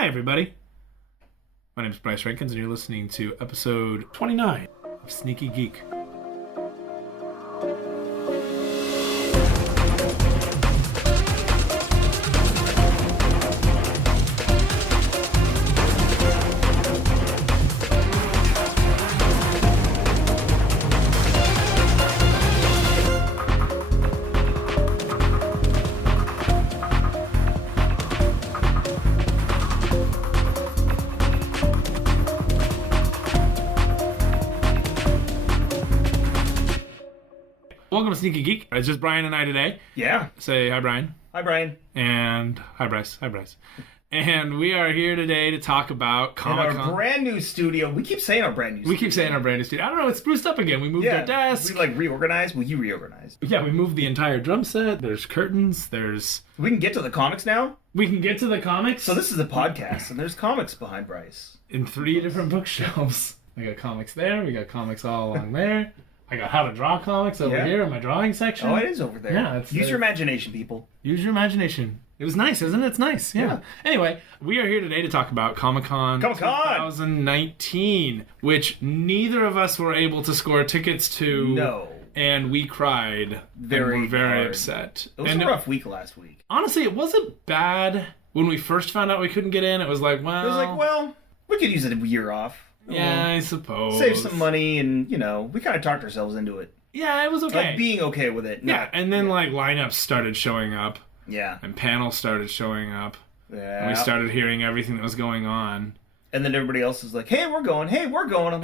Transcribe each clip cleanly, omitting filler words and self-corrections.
Hi, everybody. My name is Bryce Rankins, and you're listening to episode 29 of Sneaky Geek. Welcome to Sneaky Geek. It's just Bryan and I today. Yeah. Say hi, Bryan. Hi, Bryan. And hi, Bryce. Hi, Bryce. And we are here today to talk about Comic-Con. In our brand new studio. We keep saying our brand new studio. We keep saying our brand new studio. I don't know, it's spruced up again. We moved our desk. We reorganized. Well, you reorganized. Yeah, we moved the entire drum set. There's curtains. We can get to the comics now? We can get to the comics. So this is a podcast, and there's comics behind Bryce. In 3 different bookshelves. We got comics there. We got comics all along there. I got How to Draw comics over here in my drawing section. Oh, it is over there. Yeah. Use your imagination, people. Use your imagination. It was nice, isn't it? It's nice. Yeah. Anyway, we are here today to talk about Comic-Con 2019, which neither of us were able to score tickets to. No. And we cried. Very upset. It was a rough week last week. Honestly, it wasn't bad when we first found out we couldn't get in. It was like, well, we could use a year off. Yeah, I suppose. Save some money, and, we kind of talked ourselves into it. Yeah, it was okay. Like, being okay with it. And then, lineups started showing up. Yeah. And panels started showing up. Yeah. And we started hearing everything that was going on. And then everybody else is like, hey, we're going.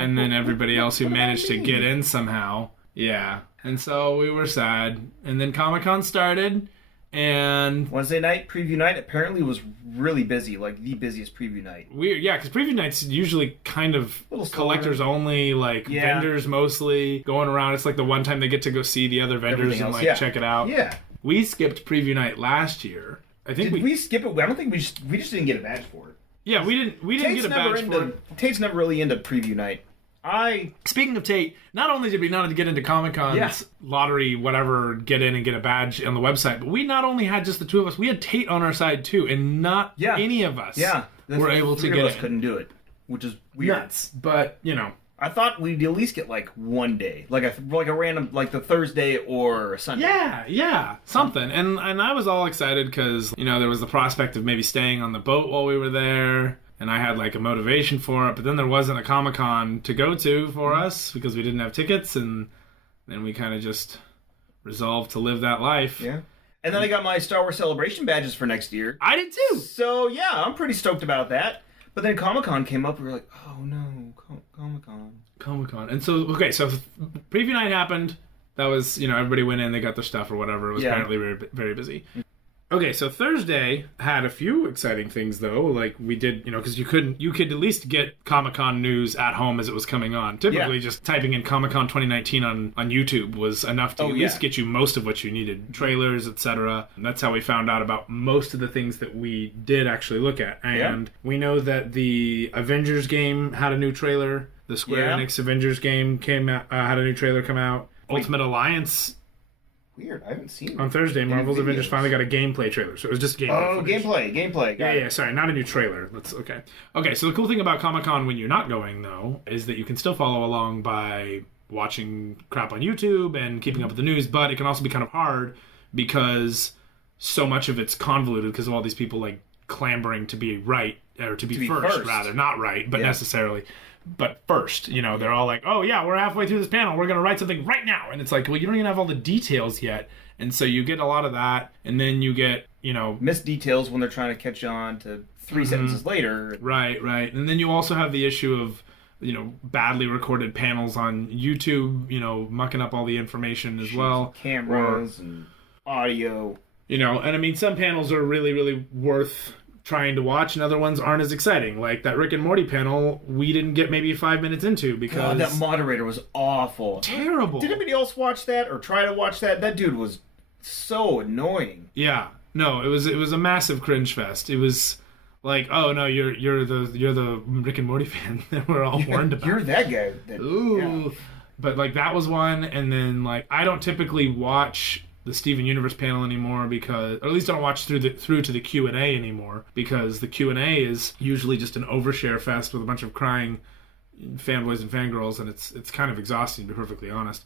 And then everybody else who managed to get in somehow. Yeah. And so we were sad. And then Comic-Con started. And Wednesday night, preview night, apparently was really busy, like the busiest preview night. Weird, yeah, because preview night's usually kind of collectors only, vendors mostly going around. It's like the one time they get to go see the other vendors and check it out. Yeah. We skipped preview night last year. I think Did we skip it? I don't think we just didn't get a badge for it. Yeah, we didn't get a badge for it. Tate's never really into preview night. Speaking of Tate, not only did we not get into Comic-Con's lottery, whatever, get in and get a badge on the website, but we not only had just the two of us, we had Tate on our side too, and not any of us were able to get in. Couldn't do it, which is weird. Nuts, but, I thought we'd at least get, one day. Like a random, the Thursday or Sunday. Yeah, something. And I was all excited because, there was the prospect of maybe staying on the boat while we were there. And I had, a motivation for it. But then there wasn't a Comic-Con to go to for us because we didn't have tickets. And then we kind of just resolved to live that life. Yeah. And then I got my Star Wars Celebration badges for next year. I did too. So, yeah, I'm pretty stoked about that. But then Comic-Con came up. We were like, oh, no, Comic-Con. And so, so preview night happened. That was, everybody went in, they got their stuff or whatever. It was apparently very, very busy. Okay, so Thursday had a few exciting things, though. We did, because you could at least get Comic-Con news at home as it was coming on. Typically, just typing in Comic-Con 2019 on YouTube was enough to at least get you most of what you needed. Trailers, etc. And that's how we found out about most of the things that we did actually look at. And we know that the Avengers game had a new trailer. The Square Enix Avengers game had a new trailer come out. Ultimate Alliance... Weird, I haven't seen it. On Thursday, Marvel's Avengers finally got a gameplay trailer, so it was just gameplay. Oh, gameplay. Yeah, sorry, not a new trailer. Okay, so the cool thing about Comic-Con when you're not going, though, is that you can still follow along by watching crap on YouTube and keeping up with the news, but it can also be kind of hard because so much of it's convoluted because of all these people, clambering to be right, or to be first, rather. Not right, but necessarily. But first, they're all like, oh, yeah, we're halfway through this panel. We're going to write something right now. And it's like, well, you don't even have all the details yet. And so you get a lot of that. And then you get, missed details when they're trying to catch on to 3 sentences later. Right. And then you also have the issue of, badly recorded panels on YouTube, mucking up all the information as well. Cameras and audio. And I mean, some panels are really, really worth trying to watch, and other ones aren't as exciting. Like that Rick and Morty panel, we didn't get maybe 5 minutes into because... God, that moderator was awful. Terrible. Did anybody else watch that or try to watch that? That dude was so annoying. Yeah. No, it was a massive cringe fest. It was like, oh no, you're the Rick and Morty fan that we're all warned about. You're that guy. Ooh. Yeah. But that was one, and then I don't typically watch the Steven Universe panel anymore because, or at least I don't watch through to the Q&A anymore because the Q&A is usually just an overshare fest with a bunch of crying fanboys and fangirls, and it's kind of exhausting to be perfectly honest.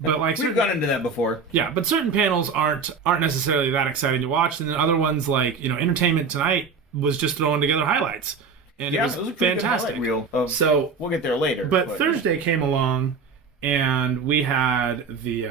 But like we've gone into that before. Yeah, but certain panels aren't necessarily that exciting to watch, and then other ones like Entertainment Tonight was just throwing together highlights, and it was fantastic. Reel of, so we'll get there later. But Thursday came along, and we had the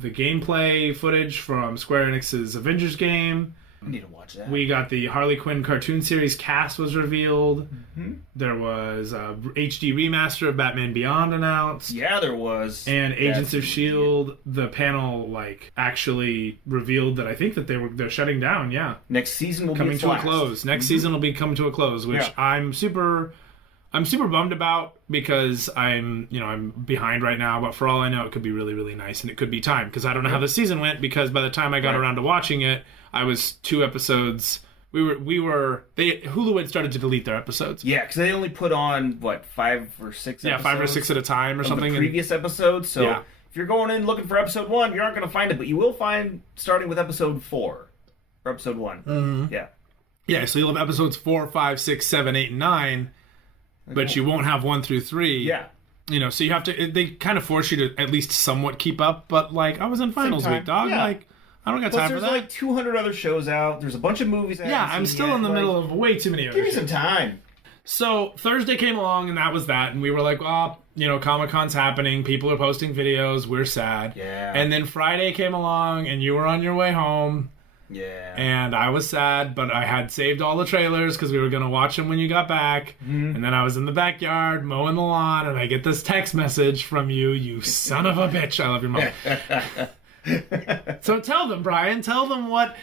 gameplay footage from Square Enix's Avengers game. I need to watch that. We got the Harley Quinn cartoon series cast was revealed. Mm-hmm. There was a HD remaster of Batman Beyond announced. Yeah, there was. And Agents of S.H.I.E.L.D., the panel actually revealed that I think that they're shutting down. Yeah, next season will coming to a close. Next season will be coming to a close, which I'm super bummed about because I'm behind right now, but for all I know, it could be really, really nice, and it could be time because I don't know how the season went because by the time I got around to watching it, I was 2 episodes. Hulu had started to delete their episodes. Yeah, because they only put on 5 or 6 episodes. Yeah, 5 or 6 at a time or something. The previous episodes. So if you're going in looking for episode 1, you're not going to find it, but you will find starting with episode 4 or episode 1. Mm-hmm. Yeah. Yeah, so you'll have episodes 4, 5, 6, 7, 8, and 9, but you won't have 1 through 3. Yeah. So you have to. They kind of force you to at least somewhat keep up. But I was in finals week, dog. Yeah. I don't got time for that. There's 200 other shows out. There's a bunch of movies. I'm still in the middle of way too many. Give me some time. So Thursday came along, and that was that. And we were like, well, Comic-Con's happening. People are posting videos. We're sad. Yeah. And then Friday came along, and you were on your way home. Yeah. And I was sad, but I had saved all the trailers because we were going to watch them when you got back. Mm-hmm. And then I was in the backyard mowing the lawn, and I get this text message from you son of a bitch. I love your mom. So tell them, Bryan. Tell them what.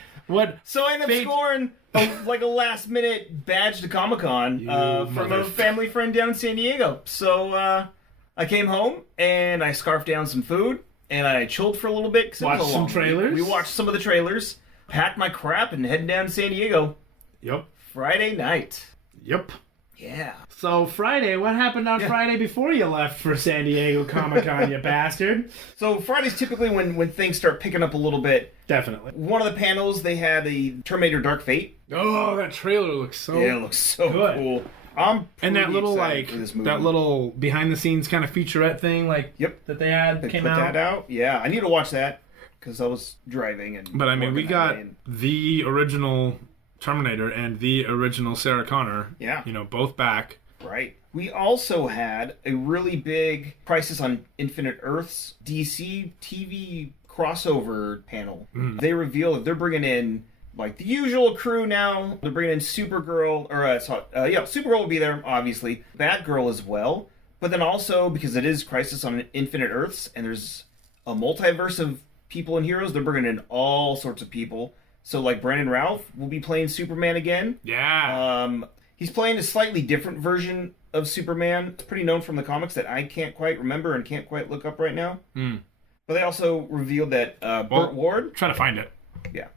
So I ended up scoring a last minute badge to Comic-Con from a family friend down in San Diego. So I came home and I scarfed down some food and I chilled for a little bit. Watched some trailers. We watched some of the trailers. Packed my crap and heading down to San Diego. Yep. Friday night. Yep. Yeah. So Friday, what happened on Friday before you left for San Diego Comic-Con, you bastard? So Friday's typically when things start picking up a little bit. Definitely. One of the panels, they had a Terminator Dark Fate. Oh, that trailer looks so it looks so good. Cool. I'm and that little that little behind the scenes kind of featurette thing that they had came out. Put that out. Yeah, I need to watch that because I was driving But I mean, we got the original Terminator and the original Sarah Connor. Yeah. Both back. Right. We also had a really big Crisis on Infinite Earths DC TV crossover panel. Mm. They reveal that they're bringing in the usual crew now. They're bringing in Supergirl, Supergirl will be there, obviously. Batgirl as well. But then also, because it is Crisis on Infinite Earths, and there's a multiverse of people and heroes, they're bringing in all sorts of people. So, Brandon Routh will be playing Superman again. Yeah. He's playing a slightly different version of Superman. It's pretty known from the comics that I can't quite remember and can't quite look up right now. Mm. But they also revealed that Burt Ward... Try to find it. Yeah.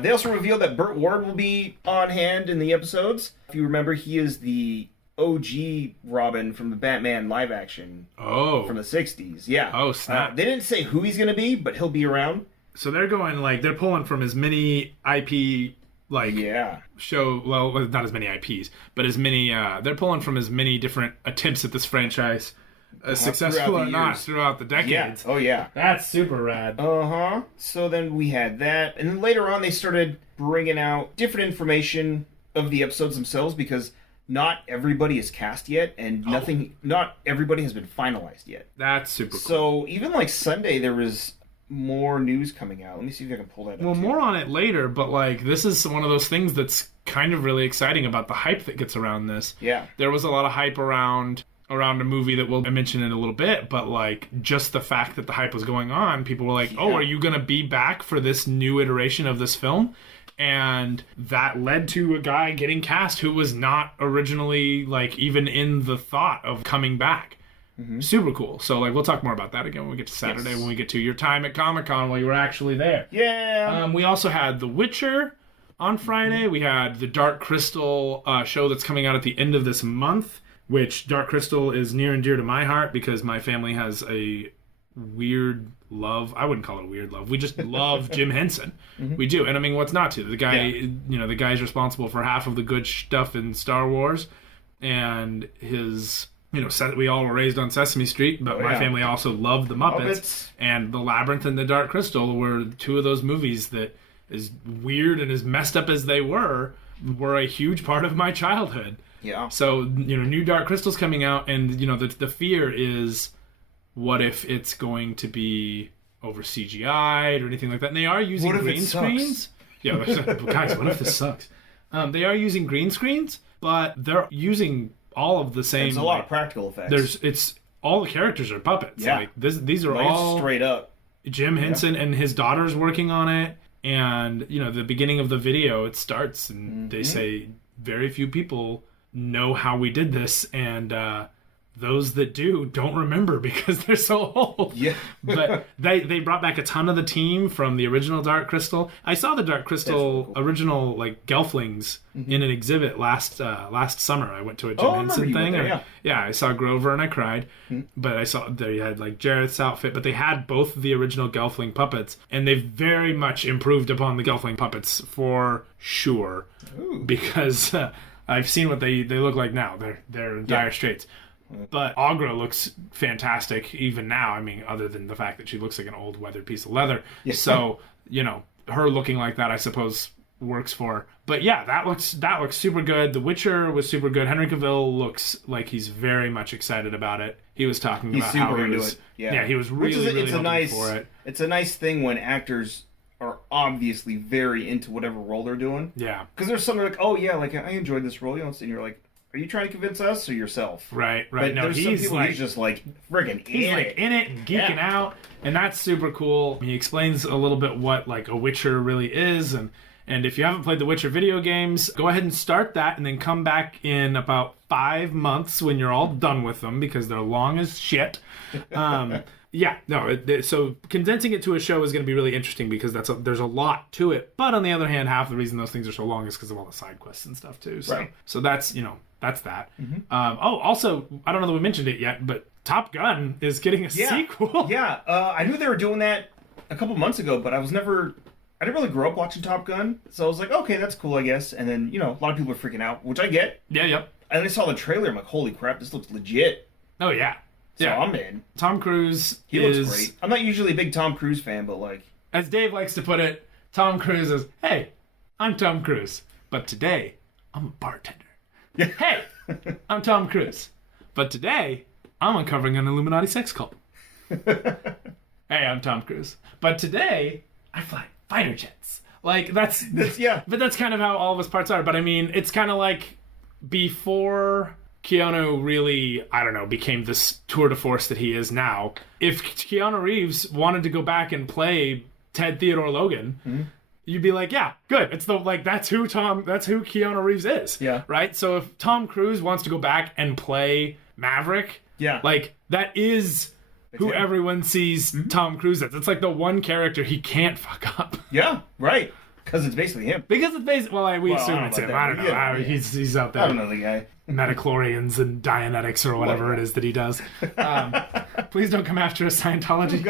They also revealed that Burt Ward will be on hand in the episodes. If you remember, he is the OG Robin from the Batman live action. Oh. From the 60s. Yeah. Oh, snap. They didn't say who he's going to be, but he'll be around. So they're going they're pulling from as many IP show, well, not as many IPs, but as many they're pulling from as many different attempts at this franchise, successful or not, throughout the decades. Yeah. Oh yeah. That's super rad. Uh-huh. So then we had that, and then later on they started bringing out different information of the episodes themselves because not everybody is cast yet, and not everybody has been finalized yet. That's super cool. So even Sunday there was more news coming out. Let me see if I can pull that up. Well, more on it later, but this is one of those things that's kind of really exciting about the hype that gets around this. Yeah. There was a lot of hype around a movie that we'll mention in a little bit, but just the fact that the hype was going on, people were like, oh, are you going to be back for this new iteration of this film? And that led to a guy getting cast who was not originally even in the thought of coming back. Mm-hmm. Super cool. So, we'll talk more about that again when we get to Saturday, when we get to your time at Comic-Con while you were actually there. Yeah. We also had The Witcher on Friday. We had the Dark Crystal show that's coming out at the end of this month, which Dark Crystal is near and dear to my heart because my family has a weird love. I wouldn't call it a weird love. We just love Jim Henson. We do. And I mean, what's not to? The guy, the guy's responsible for half of the good stuff in Star Wars, and his, we all were raised on Sesame Street, but my family also loved the Muppets, and The Labyrinth and The Dark Crystal were two of those movies that, as weird and as messed up as they were a huge part of my childhood. Yeah. So, new Dark Crystal's coming out, and, the fear is, what if it's going to be over CGI'd or anything like that? And they are using green screens. Yeah, guys, what if this sucks? They are using green screens, but they're using all of the same. There's a lot of practical effects. It's all the characters are puppets. Yeah. These are all straight up. Jim Henson and his daughter's working on it. And, the beginning of the video, it starts and they say very few people know how we did this. And those that do don't remember because they're so old. Yeah. But they brought back a ton of the team from the original Dark Crystal. I saw the Dark Crystal cool. original Gelflings in an exhibit last summer. I went to a Jim Henson thing. I saw Grover and I cried. But I saw they had Jareth's outfit, but they had both the original Gelfling puppets, and they've very much improved upon the Gelfling puppets for sure. Ooh. Because I've seen what they look like now. They're in dire straits. But Aughra looks fantastic even now. I mean, other than the fact that she looks like an old weathered piece of leather. Yeah. So, her looking like that, I suppose, works for her. But yeah, that looks super good. The Witcher was super good. Henry Cavill looks like he's very much excited about it. He was talking about how he was. Yeah, he was really hoping for it. It's a nice thing when actors are obviously very into whatever role they're doing. Yeah. Because there's something I enjoyed this role, and you're like, are you trying to convince us or yourself? Right. But no, there's some people he's just friggin' in it and geeking out, and that's super cool. He explains a little bit what a Witcher really is, and if you haven't played the Witcher video games, go ahead and start that, and then come back in about 5 months when you're all done with them because they're long as shit. So condensing it to a show is going to be really interesting because there's a lot to it. But on the other hand, half the reason those things are so long is because of all the side quests and stuff too. So, so that's that. Also, I don't know that we mentioned it yet, but Top Gun is getting a sequel. Yeah, I knew they were doing that a couple months ago, but I didn't really grow up watching Top Gun, so I was like, okay, that's cool, I guess. And then, a lot of people are freaking out, which I get. Yeah, yep. And then I saw the trailer, I'm like, holy crap, this looks legit. Oh, yeah. So I'm in. Tom Cruise He looks great. I'm not usually a big Tom Cruise fan, but as Dave likes to put it, Tom Cruise is, hey, I'm Tom Cruise, but today, I'm a bartender. Yeah. Hey, I'm Tom Cruise, but today, I'm uncovering an Illuminati sex cult. Hey, I'm Tom Cruise, but today, I fly fighter jets. That's but that's kind of how all of his parts are. But I mean, it's kind of like before Keanu really, became this tour de force that he is now. If Keanu Reeves wanted to go back and play Ted Theodore Logan, you'd be like, yeah, good. It's that's who Keanu Reeves is. Yeah. Right? So if Tom Cruise wants to go back and play Maverick, that is who everyone sees Tom Cruise as. It's the one character he can't fuck up. Yeah, right. Because it's basically him. Because it's basically, we assume it's him. I don't know. Yeah. He's out there. I don't know the guy. Metachlorians and Dianetics or whatever it is that he does. Please don't come after us, Scientology.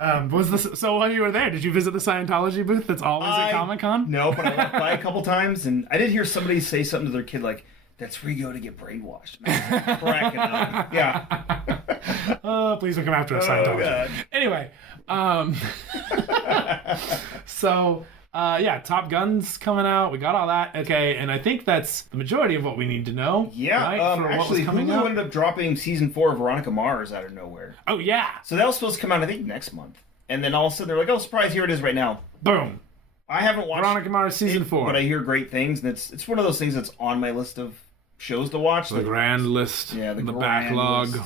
Oh, God. So while you were there, did you visit the Scientology booth that's always at Comic-Con? No, but I walked by a couple times, and I did hear somebody say something to their kid that's where you go to get brainwashed. Cracking up. Yeah. Please don't come after us, Scientology. God. Anyway, so Top Gun's coming out. We got all that. Okay, and I think that's the majority of what we need to know. Yeah. Right, actually, Hulu ended up dropping season 4 of Veronica Mars out of nowhere. Oh yeah. So that was supposed to come out, I think, next month. And then all of a sudden they're like, "Oh, surprise! Here it is right now." Boom. I haven't watched Veronica Mars season 4, but I hear great things, and it's one of those things that's on my list of shows to watch. The grand list. Yeah, the backlog. List.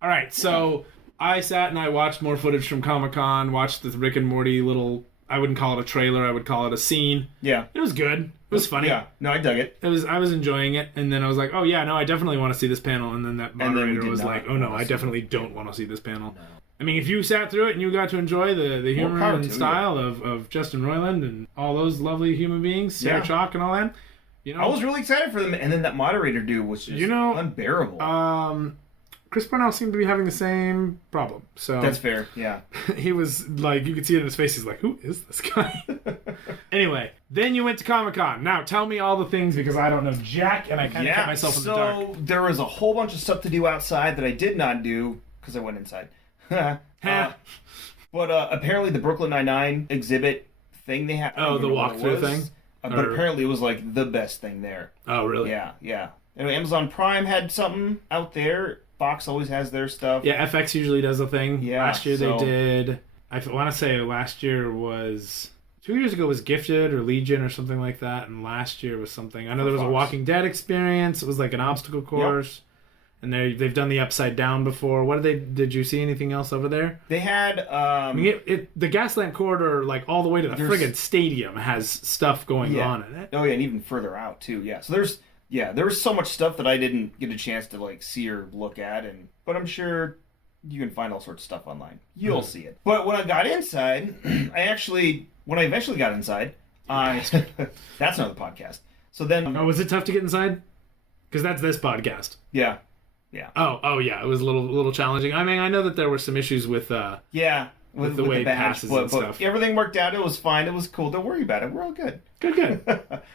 All right, so I sat and I watched more footage from Comic-Con, watched the Rick and Morty little, I wouldn't call it a trailer, I would call it a scene. Yeah. It was good. It was funny. Yeah. No, I dug it. I was enjoying it, and then I was like, oh yeah, no, I definitely want to see this panel, and then that moderator was like, oh no, I definitely don't want to see this panel. No. I mean, if you sat through it and you got to enjoy the humor and style of Justin Roiland and all those lovely human beings, Sarah Chalk and all that, I was really excited for them, and then that moderator dude was just unbearable. Chris Parnell seemed to be having the same problem. So that's fair. Yeah. He was like, you could see it in his face. He's like, who is this guy? Anyway, then you went to Comic-Con. Now tell me all the things because I don't know jack, and I kind of kept myself in the dark. So there was a whole bunch of stuff to do outside that I did not do because I went inside. But apparently the Brooklyn Nine-Nine exhibit thing they had. Oh, the walkthrough thing? But apparently it was like the best thing there. Oh, really? Yeah. Anyway, Amazon Prime had something out there. Fox always has their stuff. Yeah, FX usually does a thing. Yeah, last year they did. I want to say last year was 2 years ago was Gifted or Legion or something like that, and last year was something. I know there was a Walking Dead experience. It was like an obstacle course, and they've done the Upside Down before. What did you see anything else over there? They had the Gaslamp Corridor, like all the way to the friggin' stadium, has stuff going on in it. Oh yeah, and even further out too. Yeah, so there was so much stuff that I didn't get a chance to like see or look at, but I'm sure you can find all sorts of stuff online. You'll see it. But when I got inside, when I eventually got inside, that's another podcast. So then, was it tough to get inside? Because that's this podcast. Yeah. Oh yeah, it was a little challenging. I mean, I know that there were some issues with with the way passes and stuff. Everything worked out. It was fine. It was cool. Don't worry about it. We're all good. Good.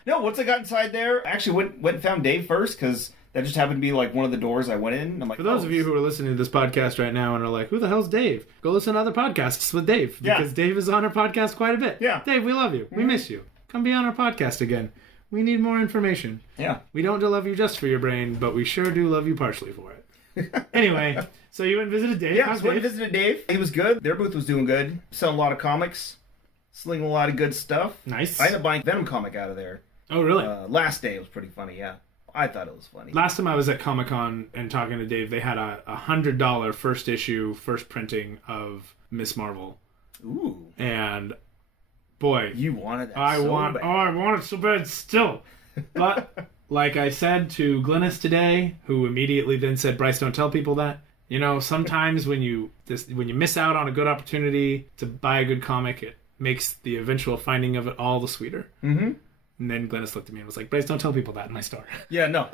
No, once I got inside there, I actually went and found Dave first because that just happened to be like one of the doors I went in. I'm like, for those of you who are listening to this podcast right now and are like, who the hell's Dave? Go listen to other podcasts with Dave because Dave is on our podcast quite a bit. Yeah. Dave, we love you. We miss you. Come be on our podcast again. We need more information. Yeah. We don't love you just for your brain, but we sure do love you partially for it. Anyway, so you went and visited Dave? Yeah, I went and visited Dave. He was good. Their booth was doing good. Selling a lot of comics. Slinging a lot of good stuff. Nice. I ended up buying Venom comic out of there. Oh, really? Last day it was pretty funny, yeah. I thought it was funny. Last time I was at Comic-Con and talking to Dave, they had a $100 first issue, first printing of Miss Marvel. Ooh. And, boy. You wanted that I want it so bad still. But, like I said to Glynis today, who immediately then said, Bryce, don't tell people that. You know, sometimes when you miss out on a good opportunity to buy a good comic, it makes the eventual finding of it all the sweeter. Mm-hmm. And then Glynis looked at me and was like, Bryce, don't tell people that in my store. Yeah, no.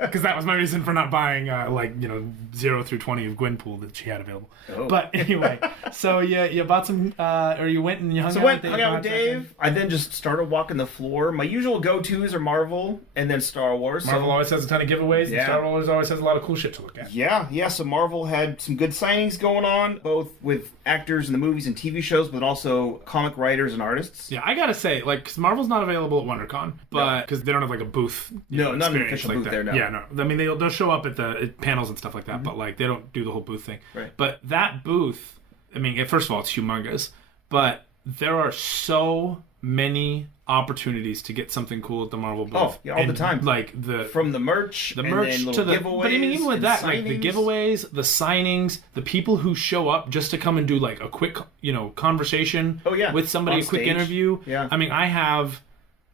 Because that was my reason for not buying, 0 through 20 of Gwenpool that she had available. Oh. But anyway, so you bought some, or you went and you hung out with Dave. I then just started walking the floor. My usual go-tos are Marvel and then Star Wars. Marvel always has a ton of giveaways, and Star Wars always has a lot of cool shit to look at. Yeah, so Marvel had some good signings going on, both with actors in the movies and TV shows, but also comic writers and artists. Yeah, I gotta say, because Marvel's not available at WonderCon, but because they don't have like a booth. Not an official booth there. No. Yeah, no. I mean, they'll show up at panels and stuff like that, but like they don't do the whole booth thing. Right. But that booth, I mean, first of all, it's humongous, but there are so many opportunities to get something cool at the Marvel booth. Oh, yeah, all the time. Like from the merch to the giveaways. But I mean, even with that, like the giveaways, the signings, the people who show up just to come and do like a quick, conversation. Oh yeah. With somebody, a quick interview. Yeah. I mean, I have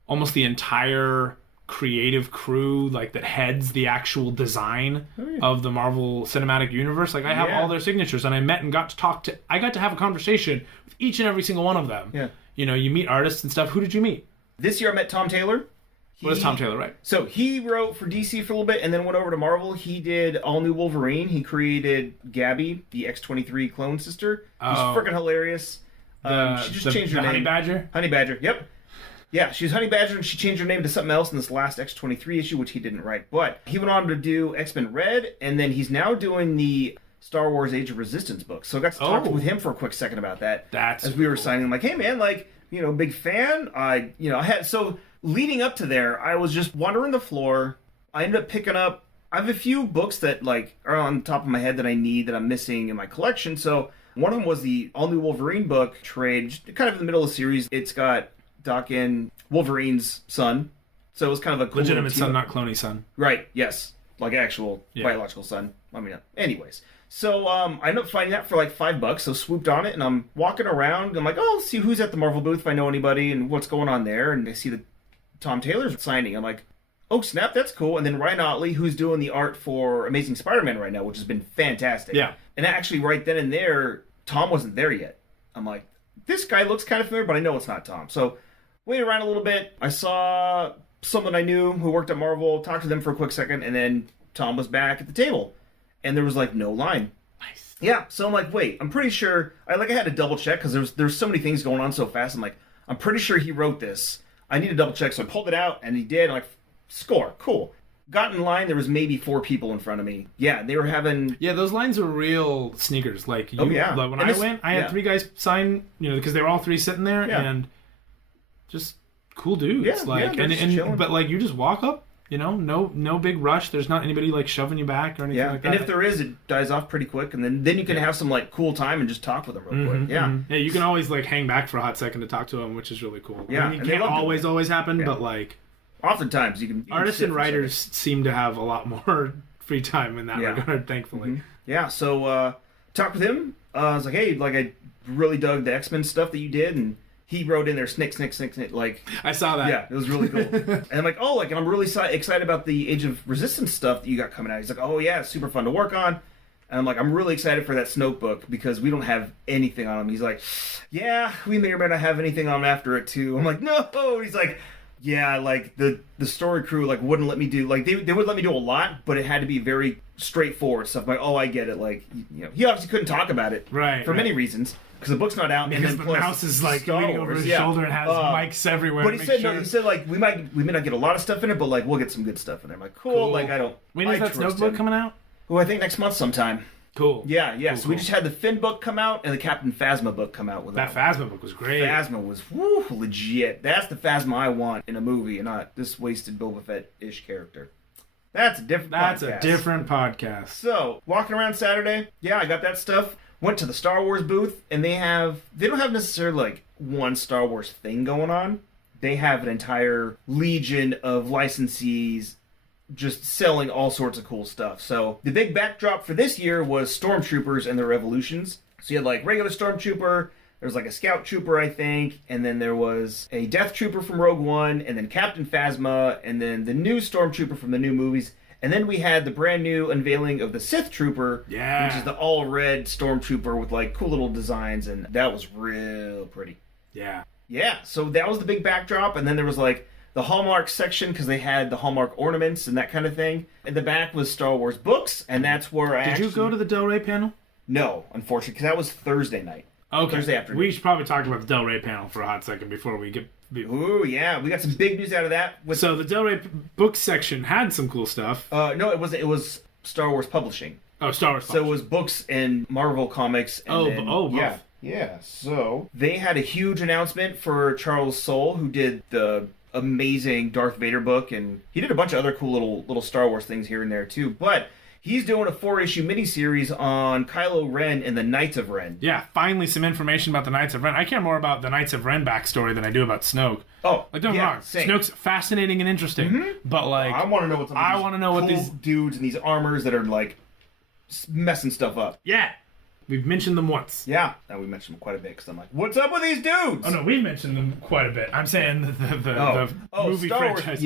almost the entire creative crew that heads the actual design of the Marvel Cinematic Universe. Like I have all their signatures, and I met and got to have a conversation with each and every single one of them. Yeah. You meet artists and stuff. Who did you meet? This year I met Tom Taylor. What does Tom Taylor write? So he wrote for DC for a little bit and then went over to Marvel. He did All New Wolverine. He created Gabby, the X-23 clone sister. She's freaking hilarious. She just changed her name. Honey Badger? Honey Badger, yep. Yeah, she's Honey Badger, and she changed her name to something else in this last X-23 issue, which he didn't write. But he went on to do X-Men Red, and then he's now doing the Star Wars Age of Resistance book. So I got to talk with him for a quick second about that. As we were signing, I'm like, hey man, big fan. So leading up to there, I was just wandering the floor. I ended up picking up, I have a few books that are on the top of my head that I need, that I'm missing in my collection. So one of them was the All New Wolverine book trade, kind of in the middle of the series. It's got Doc in Wolverine's son. So it was kind of a cool legitimate son, not cloney son. Right, yes. Like actual biological son. I mean, anyways. So I ended up finding that for $5. So swooped on it, and I'm walking around. I'm like, let's see who's at the Marvel booth, if I know anybody, and what's going on there. And I see the Tom Taylor's signing. I'm like, oh snap, that's cool. And then Ryan Otley, who's doing the art for Amazing Spider-Man right now, which has been fantastic. Yeah. And actually, right then and there, Tom wasn't there yet. I'm like, this guy looks kind of familiar, but I know it's not Tom. So waited around a little bit. I saw someone I knew who worked at Marvel, talked to them for a quick second, and then Tom was back at the table. and there was like no line. Nice. Yeah, so I'm like, wait, I'm pretty sure. I had to double check because there's so many things going on so fast. I'm like, I'm pretty sure he wrote this. I need to double check, so I pulled it out, and he did. I'm like, score, cool. Got in line, there was maybe 4 people in front of me. Yeah, they were having... Yeah, those lines are real sneakers. Like, oh, yeah. Like when I went, I had 3 guys sign, because they were all 3 sitting there, and just cool dudes. Yeah, like, and but like, you just walk up, no big rush. There's not anybody like shoving you back or anything like that. And if there is, it dies off pretty quick, and then you can have some like cool time and just talk with them real quick. Yeah. Yeah, you can always like hang back for a hot second to talk to them, which is really cool. Yeah. I mean, it can't always happen, but like... Oftentimes you can artists and writers seem to have a lot more free time in that regard, thankfully. Mm-hmm. Yeah, so talked with him. I was like, hey, like I really dug the X-Men stuff that you did, and he wrote in there, snick, snick, snick, snick, like... I saw that. Yeah, it was really cool. And I'm like, oh, like, and I'm really excited about the Age of Resistance stuff that you got coming out. He's like, oh yeah, it's super fun to work on. And I'm like, I'm really excited for that Snoke book because we don't have anything on him. He's like, yeah, we may or may not have anything on him after it too. I'm like, no! And he's like... Yeah, like, the story crew, like, wouldn't let me do... Like, they would let me do a lot, but it had to be very straightforward stuff. Like, oh, I get it. Like, he obviously couldn't talk about it. Right. For many reasons. Because the book's not out. Because and then the mouse is, like, leaning over his shoulder and has mics everywhere. But he said, like, we may not get a lot of stuff in it, but, like, we'll get some good stuff in there. I'm like, cool. Like, I don't... When is that Snoke book coming out? Oh, I think next month sometime. Cool. Yeah. Cool, so we just had the Finn book come out and the Captain Phasma book come out with that. Phasma book was great. Phasma was legit. That's the Phasma I want in a movie, and not this wasted Boba Fett-ish character. That's a different podcast. So, walking around Saturday, I got that stuff. Went to the Star Wars booth, and they don't have necessarily like one Star Wars thing going on. They have an entire legion of licensees just selling all sorts of cool stuff. So the big backdrop for this year was Stormtroopers and their evolutions. So you had like regular Stormtrooper, there was like a Scout Trooper, I think, and then there was a Death Trooper from Rogue One, and then Captain Phasma, and then the new Stormtrooper from the new movies. And then we had the brand new unveiling of the Sith Trooper, which is the all-red Stormtrooper with like cool little designs, and that was real pretty. Yeah, so that was the big backdrop, and then there was like the Hallmark section, because they had the Hallmark ornaments and that kind of thing. In the back was Star Wars books, and that's where Did you go to the Del Rey panel? No, unfortunately, because that was Thursday night. Okay. Thursday afternoon. We should probably talk about the Del Rey panel for a hot second before we get... Ooh, yeah. We got some big news out of that. So the Del Rey books section had some cool stuff. No, it was Star Wars Publishing. Oh, Star Wars Publishing. So it was books and Marvel Comics. And both. Yeah, so they had a huge announcement for Charles Soule, who did the amazing Darth Vader book, and he did a bunch of other cool little Star Wars things here and there too, but he's doing a 4-issue miniseries on Kylo Ren and the Knights of Ren. Yeah, finally some information about the Knights of Ren. I care more about the Knights of Ren backstory than I do about Snoke. Oh, like, don't get me wrong. Same. Snoke's fascinating and interesting, but like... I want to know what's what these dudes in these armors that are like messing stuff up. Yeah. We've mentioned them once. Yeah, and we mentioned them quite a bit because I'm like, what's up with these dudes? Oh no, we've mentioned them quite a bit. I'm saying the movie Star franchise. Wars.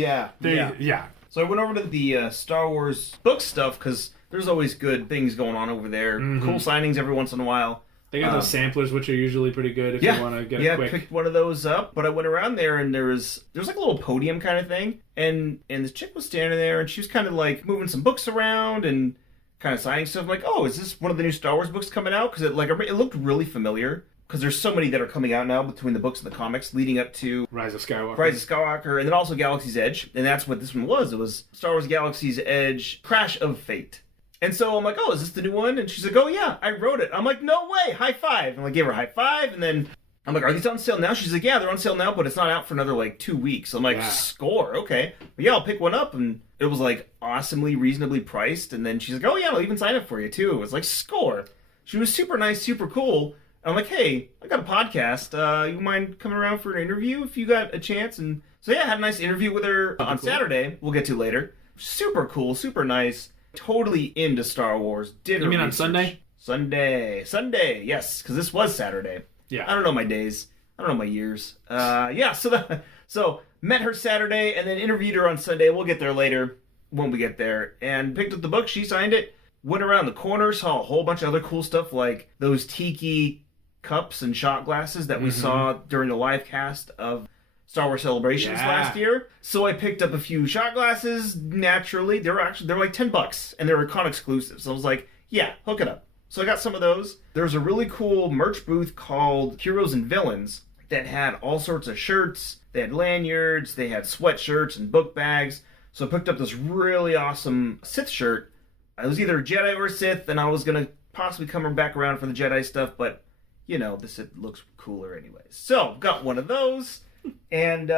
Yeah. So I went over to the Star Wars book stuff because there's always good things going on over there. Cool signings every once in a while. They got those samplers, which are usually pretty good if you want to get a quick... Yeah, picked one of those up. But I went around there, and there was like a little podium kind of thing. And this chick was standing there, and she was kind of like moving some books around and kind of signing stuff. I'm like, oh, is this one of the new Star Wars books coming out? Because it looked really familiar. Because there's so many that are coming out now between the books and the comics leading up to Rise of Skywalker, and then also Galaxy's Edge. And that's what this one was. It was Star Wars Galaxy's Edge, Crash of Fate. And so I'm like, oh, is this the new one? And she's like, oh, yeah, I wrote it. I'm like, no way, high five. And I gave her a high five, and then I'm like, are these on sale now? She's like, yeah, they're on sale now, but it's not out for another, like, 2 weeks. I'm like, score, okay. But yeah, I'll pick one up, and it was, like, awesomely, reasonably priced. And then she's like, oh, yeah, I'll even sign up for you, too. It was like, score. She was super nice, super cool. And I'm like, hey, I got a podcast. You mind coming around for an interview if you got a chance? And so, yeah, I had a nice interview with her on Saturday. We'll get to later. Super cool, super nice. Totally into Star Wars. You mean on Sunday? Sunday, yes, because this was Saturday. Yeah. I don't know my days. I don't know my years. So met her Saturday and then interviewed her on Sunday. We'll get there later when we get there. And picked up the book. She signed it. Went around the corner, saw a whole bunch of other cool stuff like those tiki cups and shot glasses that we saw during the live cast of Star Wars Celebrations last year. So I picked up a few shot glasses. Naturally, they're like $10, and they're con exclusive. So I was like, yeah, hook it up. So I got some of those. There's a really cool merch booth called Heroes and Villains that had all sorts of shirts. They had lanyards, they had sweatshirts and book bags. So I picked up this really awesome Sith shirt. I was either Jedi or Sith, and I was going to possibly come back around for the Jedi stuff, but, the Sith looks cooler anyways. So, got one of those, and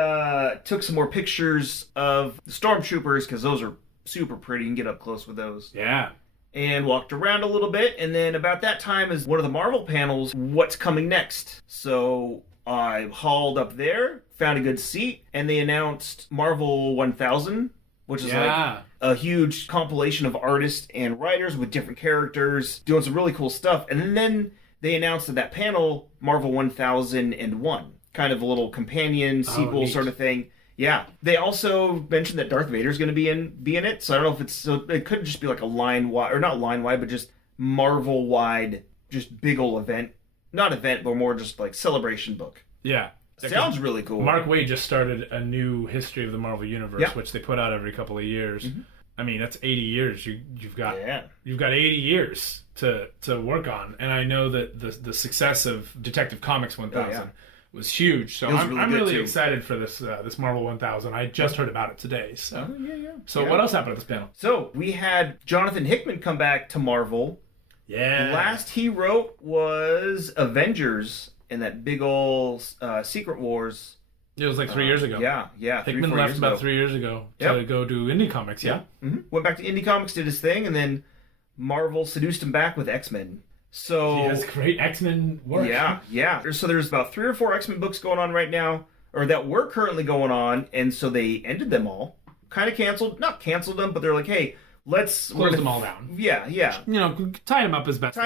took some more pictures of the Stormtroopers, because those are super pretty. You can get up close with those. Yeah. And walked around a little bit, and then about that time is one of the Marvel panels, what's coming next. So I hauled up there, found a good seat, and they announced Marvel 1000, which is like a huge compilation of artists and writers with different characters doing some really cool stuff. And then they announced at that panel Marvel 1001, kind of a little companion sequel sort of thing. Yeah. They also mentioned that Darth Vader's going to be in it. So I don't know if it could just be like a line-wide, or not line-wide, but just Marvel-wide, just big ol' event. Not event, but more just like celebration book. Yeah. Sounds really cool. Mark Waid just started a new history of the Marvel Universe, which they put out every couple of years. Mm-hmm. I mean, that's 80 years. You've got 80 years to work on. And I know that the success of Detective Comics 1000 was huge. So I'm really excited for this Marvel 1000. I just heard about it today. So what else happened at this panel? So we had Jonathan Hickman come back to Marvel. Yeah. Last he wrote was Avengers in that big old Secret Wars. It was like 3 years ago. Yeah. Hickman left about 3 years ago to go do Indie Comics, Mm-hmm. Went back to Indie Comics, did his thing, and then Marvel seduced him back with X-Men. So he has great X-Men work. Yeah. So there's about 3 or 4 X-Men books going on right now, or that were currently going on, and so they ended them all. Kind of not canceled them, but they're like, hey, let's close them all down. Yeah. Tied them up as best.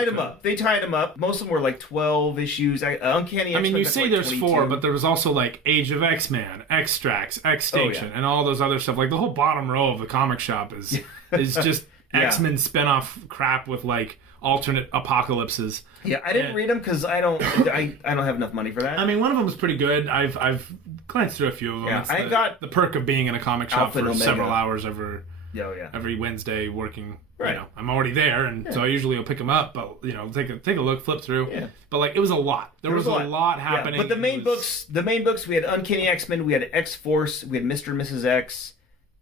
They tied them up. Most of them were like 12 issues. Uncanny X-Men. I mean, you say there's 22. 4, but there was also like Age of X-Man, X-Strax, Extinction, and all those other stuff. Like the whole bottom row of the comic shop is just X-Men spin-off crap with like alternate apocalypses. Yeah, I didn't read them because I don't have enough money for that. I mean, one of them was pretty good. I've glanced through a few of them. Yeah, I got the perk of being in a comic shop for several hours every Wednesday working. Right. I'm already there, and so I usually will pick them up, but take a look, flip through. Yeah. But like it was a lot. There was a lot happening. But the main books, we had Uncanny X-Men, we had X-Force, we had Mr. and Mrs. X,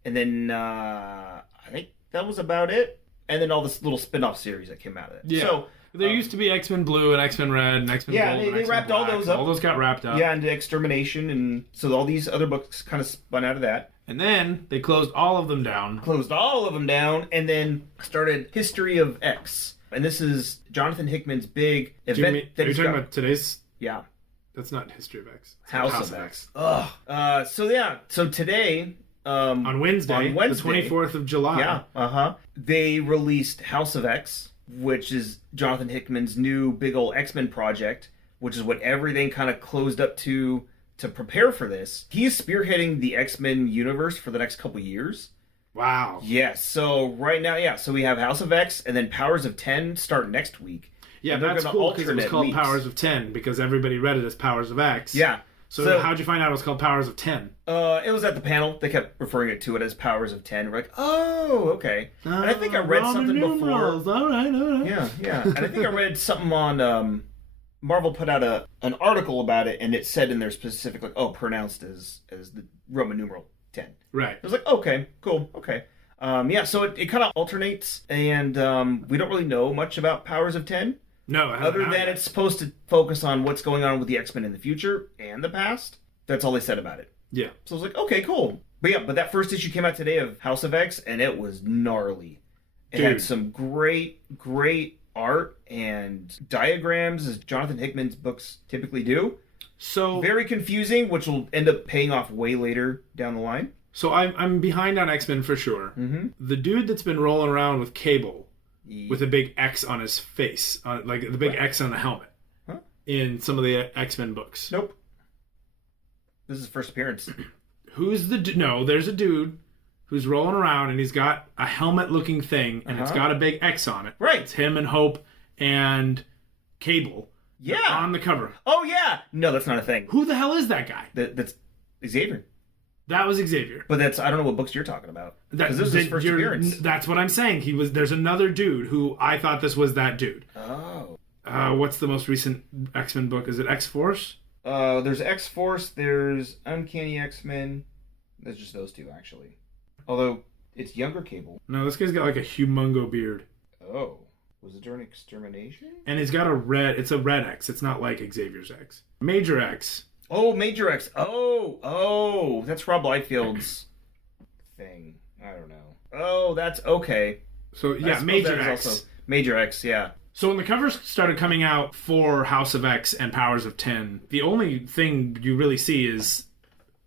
and then I think that was about it. And then all this little spin-off series that came out of it. Yeah. So there used to be X-Men Blue and X-Men Red and X-Men Gold. Yeah, they wrapped Black. All those up. All those got wrapped up. Yeah, into Extermination, and so all these other books kind of spun out of that. And then they closed all of them down. And then started History of X. And this is Jonathan Hickman's big event. Are you talking about today's? Yeah. That's not History of X. House of X. Ugh. So today... on Wednesday, the 24th of July. Yeah, they released House of X, which is Jonathan Hickman's new big old X-Men project, which is what everything kind of closed up to prepare for this. He's spearheading the X-Men universe for the next couple years. Wow. Yes, so right now, so we have House of X, and then Powers of 10 start next week. Yeah, that's cool because it was called Powers of 10, because everybody read it as Powers of X. Yeah. So how'd you find out it was called Powers of 10? It was at the panel. They kept referring to it as Powers of 10. We're like, oh, okay. And I think I read something before. All right. Yeah. And I think I read something on... Marvel put out an article about it, and it said in there specifically, pronounced as the Roman numeral 10. Right. I was like, okay, cool, okay. So it kind of alternates, and we don't really know much about Powers of 10. No, other than it's supposed to focus on what's going on with the X-Men in the future and the past. That's all they said about it. Yeah. So I was like, okay, cool. But that first issue came out today of House of X, and it was gnarly. It had some great art and diagrams, as Jonathan Hickman's books typically do. So very confusing, which will end up paying off way later down the line. So I'm behind on X-Men for sure. Mm-hmm. The dude that's been rolling around with Cable with a big X on his face, like the big X on the helmet, in some of the X-Men books. Nope. This is his first appearance. Who's No, there's a dude who's rolling around and he's got a helmet-looking thing and it's got a big X on it. Right. It's him and Hope and Cable. Yeah. On the cover. Oh, yeah. No, that's not a thing. Who the hell is that guy? That's Xavier. That was Xavier. But I don't know what books you're talking about. Because this is his first appearance. That's what I'm saying. There's another dude who I thought this was that dude. Oh. What's the most recent X-Men book? Is it X-Force? There's X-Force, there's Uncanny X-Men. There's just those two, actually. Although, it's younger Cable. No, this guy's got like a humongo beard. Oh. Was it during Extermination? And he's got it's a red X. It's not like Xavier's X. Major X. Oh, Major X. Oh, that's Rob Liefeld's thing. I don't know. Oh, that's okay. So, yeah, Major X. Major X, yeah. So when the covers started coming out for House of X and Powers of 10, the only thing you really see is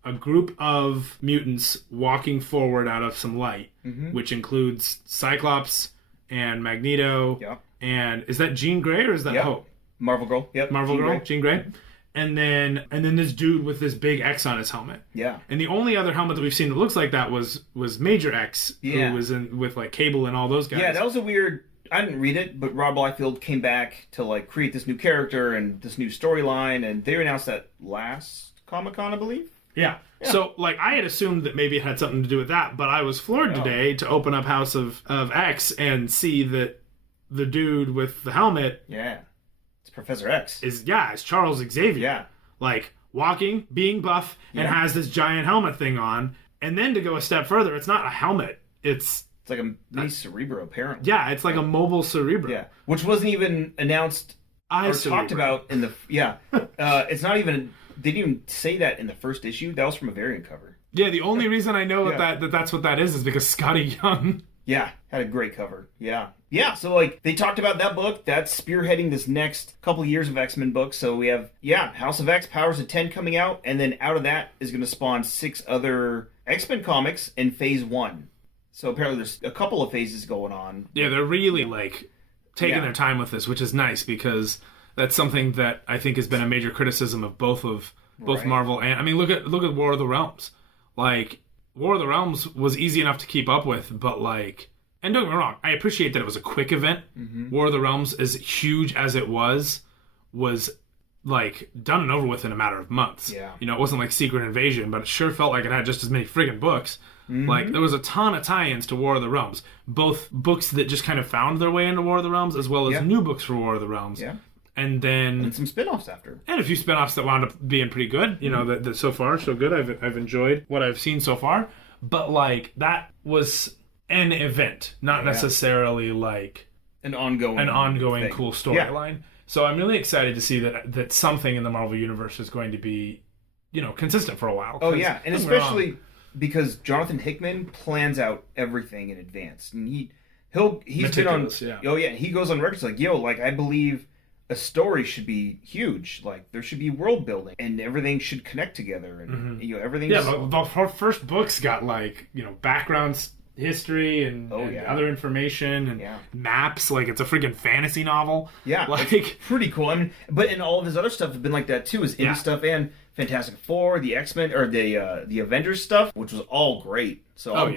a group of mutants walking forward out of some light, which includes Cyclops and Magneto. Yeah. And is that Jean Grey or is that Hope? Marvel Girl. Yep. Marvel Girl, Jean Grey. And then this dude with this big X on his helmet. Yeah. And the only other helmet that we've seen that looks like that was Major X, who was in with like Cable and all those guys. Yeah, that was a weird. I didn't read it, but Rob Liefeld came back to like create this new character and this new storyline, and they announced that last Comic-Con, I believe. Yeah. So like I had assumed that maybe it had something to do with that, but I was floored today to open up House of X and see that the dude with the helmet. Yeah. Professor X is Charles Xavier. Yeah, like walking, being buff, and has this giant helmet thing on. And then to go a step further, it's not a helmet. It's like a mini Cerebro, apparently. Yeah, it's like a mobile Cerebro. Yeah, which wasn't even announced or talked about in the. Yeah, it's not even. They didn't even say that in the first issue. That was from a variant cover. Yeah, the only reason I know that's what that is because Scotty Young. Yeah, had a great cover. Yeah. Yeah, so like they talked about that book. That's spearheading this next couple of years of X-Men books. So we have, House of X, Powers of 10 coming out. And then out of that is going to spawn 6 other X-Men comics in phase 1. So apparently there's a couple of phases going on. Yeah, they're really like taking their time with this, which is nice because that's something that I think has been a major criticism of both Marvel and... I mean, look at War of the Realms. Like, War of the Realms was easy enough to keep up with, but like... And don't get me wrong, I appreciate that it was a quick event. War of the Realms, as huge as it was like done and over with in a matter of months. Yeah. You know, it wasn't like Secret Invasion, but it sure felt like it had just as many friggin' books. Like, there was a ton of tie-ins to War of the Realms. Both books that just kind of found their way into War of the Realms, as well as new books for War of the Realms. Yeah. And then... And some spin-offs after. And a few spin-offs that wound up being pretty good. You know, that so far, so good. I've enjoyed what I've seen so far. But, like, that was... an event, not necessarily like an ongoing cool storyline. Yeah. So I'm really excited to see that something in the Marvel universe is going to be, consistent for a while. Oh yeah, and especially because Jonathan Hickman plans out everything in advance, and he's been on. Yeah. Oh yeah, he goes on record like, I believe a story should be huge. Like there should be world building, and everything should connect together, and everything. Yeah, the first book's got like backgrounds. History and other information and maps. Like it's a freaking fantasy novel. Yeah, like pretty cool. I mean, but and all of his other stuff have been like that too. His indie stuff and Fantastic Four, the X-Men or the Avengers stuff, which was all great. So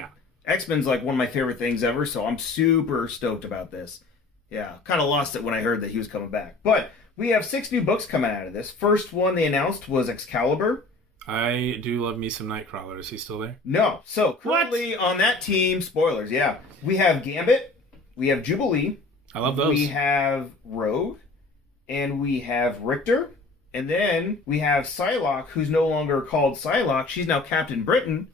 X-Men's like one of my favorite things ever. So I'm super stoked about this. Yeah, kind of lost it when I heard that he was coming back. But we have 6 new books coming out of this. First one they announced was Excalibur. I do love me some Nightcrawler. Is he still there? No. So, currently on that team, spoilers, we have Gambit, we have Jubilee. I love those. We have Rogue, and we have Richter, and then we have Psylocke, who's no longer called Psylocke. She's now Captain Britain,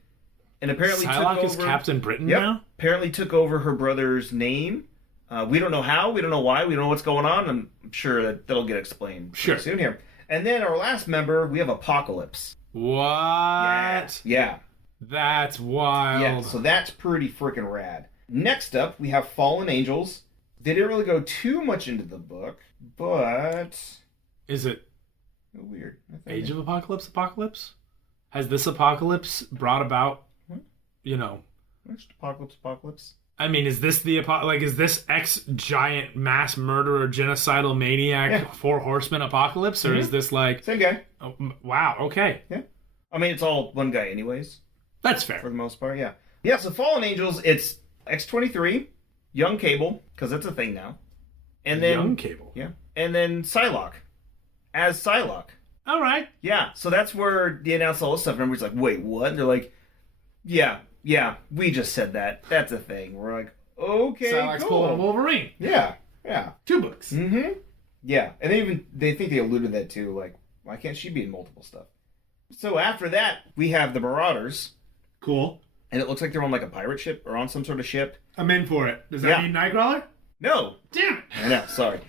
and apparently Psylocke is Captain Britain now? Apparently took over her brother's name. We don't know how, we don't know why, we don't know what's going on. I'm sure that'll get explained soon here. And then our last member, we have Apocalypse. What? Yeah. That's wild. Yeah, so that's pretty freaking rad. Next up, we have Fallen Angels. They didn't really go too much into the book, but... Is it... Weird. Age of Apocalypse? Has this apocalypse brought about, Which apocalypse? I mean, is this is this ex-giant mass murderer, genocidal maniac, 4 horsemen apocalypse? Or is this like... Same guy. Oh, wow, okay. Yeah. I mean, it's all one guy anyways. That's fair. For the most part, yeah. Yeah, so Fallen Angels, it's X-23, Young Cable, because that's a thing now. And then... Young Cable? Yeah. And then Psylocke. As Psylocke. All right. Yeah, so that's where they announced all this stuff, and everybody's like, wait, what? And they're like, yeah, we just said that. That's a thing. We're like, okay, Psylocke's cool. pulling Wolverine. Yeah. 2 books. Mm-hmm. Yeah, and they think they alluded that too, like, why can't she be in multiple stuff? So after that, we have the Marauders. Cool. And it looks like they're on like a pirate ship or on some sort of ship. I'm in for it. Does that mean Nightcrawler? No. Damn it. I know, sorry.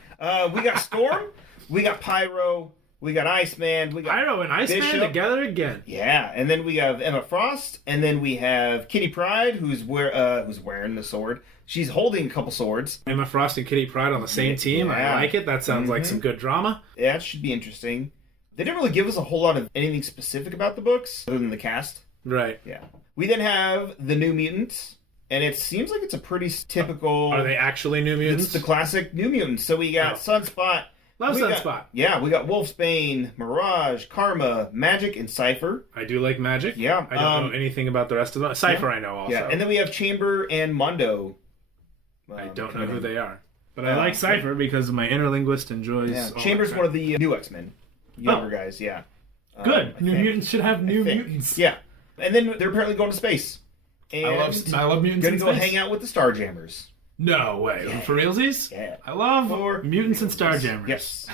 We got Storm, we got Pyro, we got Iceman, we got Pyro and Iceman Bishop. together again. Yeah, and then we have Emma Frost, and then we have Kitty Pryde, who's wearing the sword. She's holding a couple swords. Emma Frost and Kitty Pryde on the same team. Yeah. I like it. That sounds like some good drama. That should be interesting. They didn't really give us a whole lot of anything specific about the books, other than the cast. Right. Yeah. We then have the New Mutants, and it seems like it's a pretty typical... Are they actually New Mutants? It's the classic New Mutants. So we got Sunspot. Love Sunspot. Yeah, we got Wolfsbane, Mirage, Karma, Magic, and Cypher. I do like Magic. Yeah. I don't know anything about the rest of them. Cypher I know also. Yeah, and then we have Chamber and Mondo. I don't know who they are. But I like Cypher because my inner linguist enjoys... Yeah. Chamber's one of the new X-Men. Younger guys, yeah. Good. New Mutants should have new mutants. Yeah. And then they're apparently going to space. And I love mutants gonna go hang out with the Starjammers. No way. Yeah. For realsies? Yeah. I love mutants and Starjammers. Yes.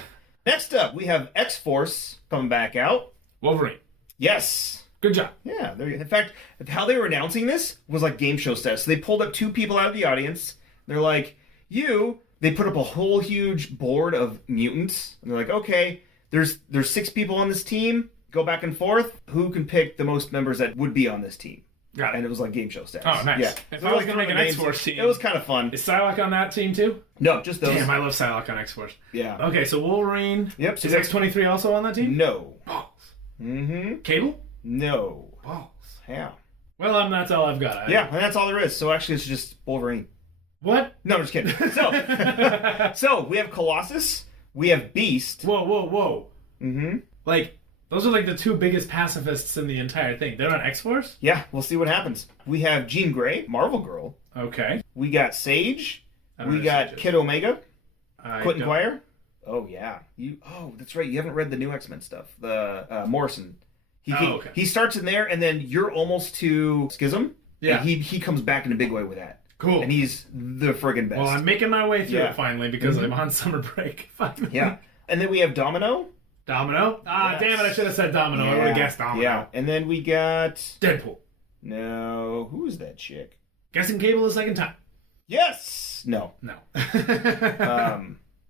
Next up, we have X-Force coming back out. Wolverine. Yes. Good job. Yeah. In fact, how they were announcing this was like game show stuff. So they pulled up 2 people out of the audience. They're like, they put up a whole huge board of mutants. And they're like, okay, there's 6 people on this team. Go back and forth. Who can pick the most members that would be on this team? Got it. And it was like game show stats. Oh, nice. Yeah. If I was going to make an X-Force team... It was kind of fun. Is Psylocke on that team too? No, just those. Damn, I love Psylocke on X-Force. Yeah. Okay, so Wolverine... Yep. So is X-23 also on that team? No. Balls. Mm-hmm. Cable? No. Balls. Yeah. Well, that's all I've got. Yeah, and that's all there is. So actually, it's just Wolverine. What? No, I'm just kidding. So we have Colossus. We have Beast. Whoa. Mm-hmm. Like, those are like the 2 biggest pacifists in the entire thing. They're on X-Force? Yeah, we'll see what happens. We have Jean Grey, Marvel Girl. Okay. We got Sage. We got Kid Omega. Quentin Quire. Oh, yeah. That's right. You haven't read the new X-Men stuff. The Morrison. He starts in there, and then you're almost to Schism. Yeah. And he comes back in a big way with that. Cool. And he's the friggin' best. Well, I'm making my way through it finally because I'm on summer break. Finally. Yeah. And then we have Domino. Domino? Yes. Damn it, I should have said Domino. I would have guessed Domino. Yeah. And then we got... Deadpool. No. Who is that chick? Guessing Cable the second time. Yes! No.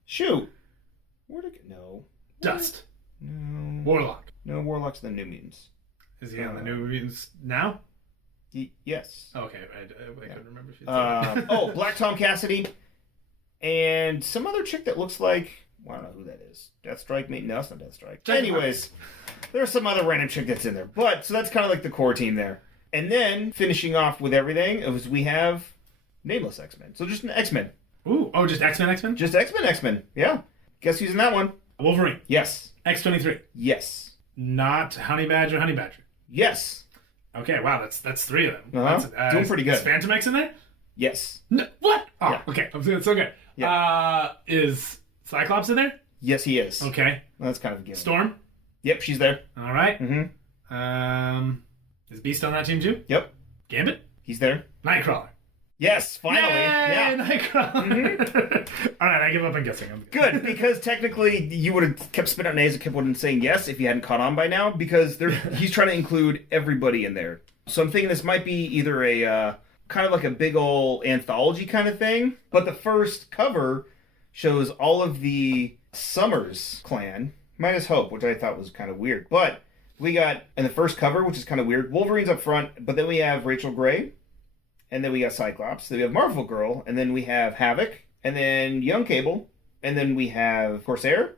Shoot. Where'd it go? No. Dust. No. Warlock. No, Warlock's the New Mutants. Is he on the New Mutants now? Yes. Okay, I couldn't remember if you Black Tom Cassidy. And some other chick that looks like... I don't know who that is. Deathstrike? No, it's not Deathstrike. Anyways, there's some other random chick that's in there. So that's kind of like the core team there. And then, finishing off with everything, we have Nameless X-Men. So just an X-Men. Ooh. Oh, just X-Men? Just X-Men. Yeah. Guess who's in that one? Wolverine. Yes. X-23. Yes. Not Honey Badger. Yes. Okay, wow, that's 3 of them. Uh-huh. Doing pretty good. Is Phantom X in there? Yes. No, what? Oh, yeah. Okay. I'm doing so good. Yeah. Is Cyclops in there? Yes, he is. Okay. Well, that's kind of a given. Storm? Yep, she's there. All right. Mm-hmm. Is Beast on that team too? Yep. Gambit? He's there. Nightcrawler? Yes, finally. Yay, yeah. Nightcrawler. Mm-hmm. All right, I give up on guessing. Good, because technically you would have kept spitting out nays and kept on saying yes if you hadn't caught on by now, because he's trying to include everybody in there. So I'm thinking this might be either a kind of like a big ol' anthology kind of thing, but the first cover shows all of the Summers clan, minus Hope, which I thought was kind of weird. But we got, in the first cover, which is kind of weird, Wolverine's up front, but then we have Rachel Grey, and then we got Cyclops, then we have Marvel Girl, and then we have Havoc, and then Young Cable, and then we have Corsair,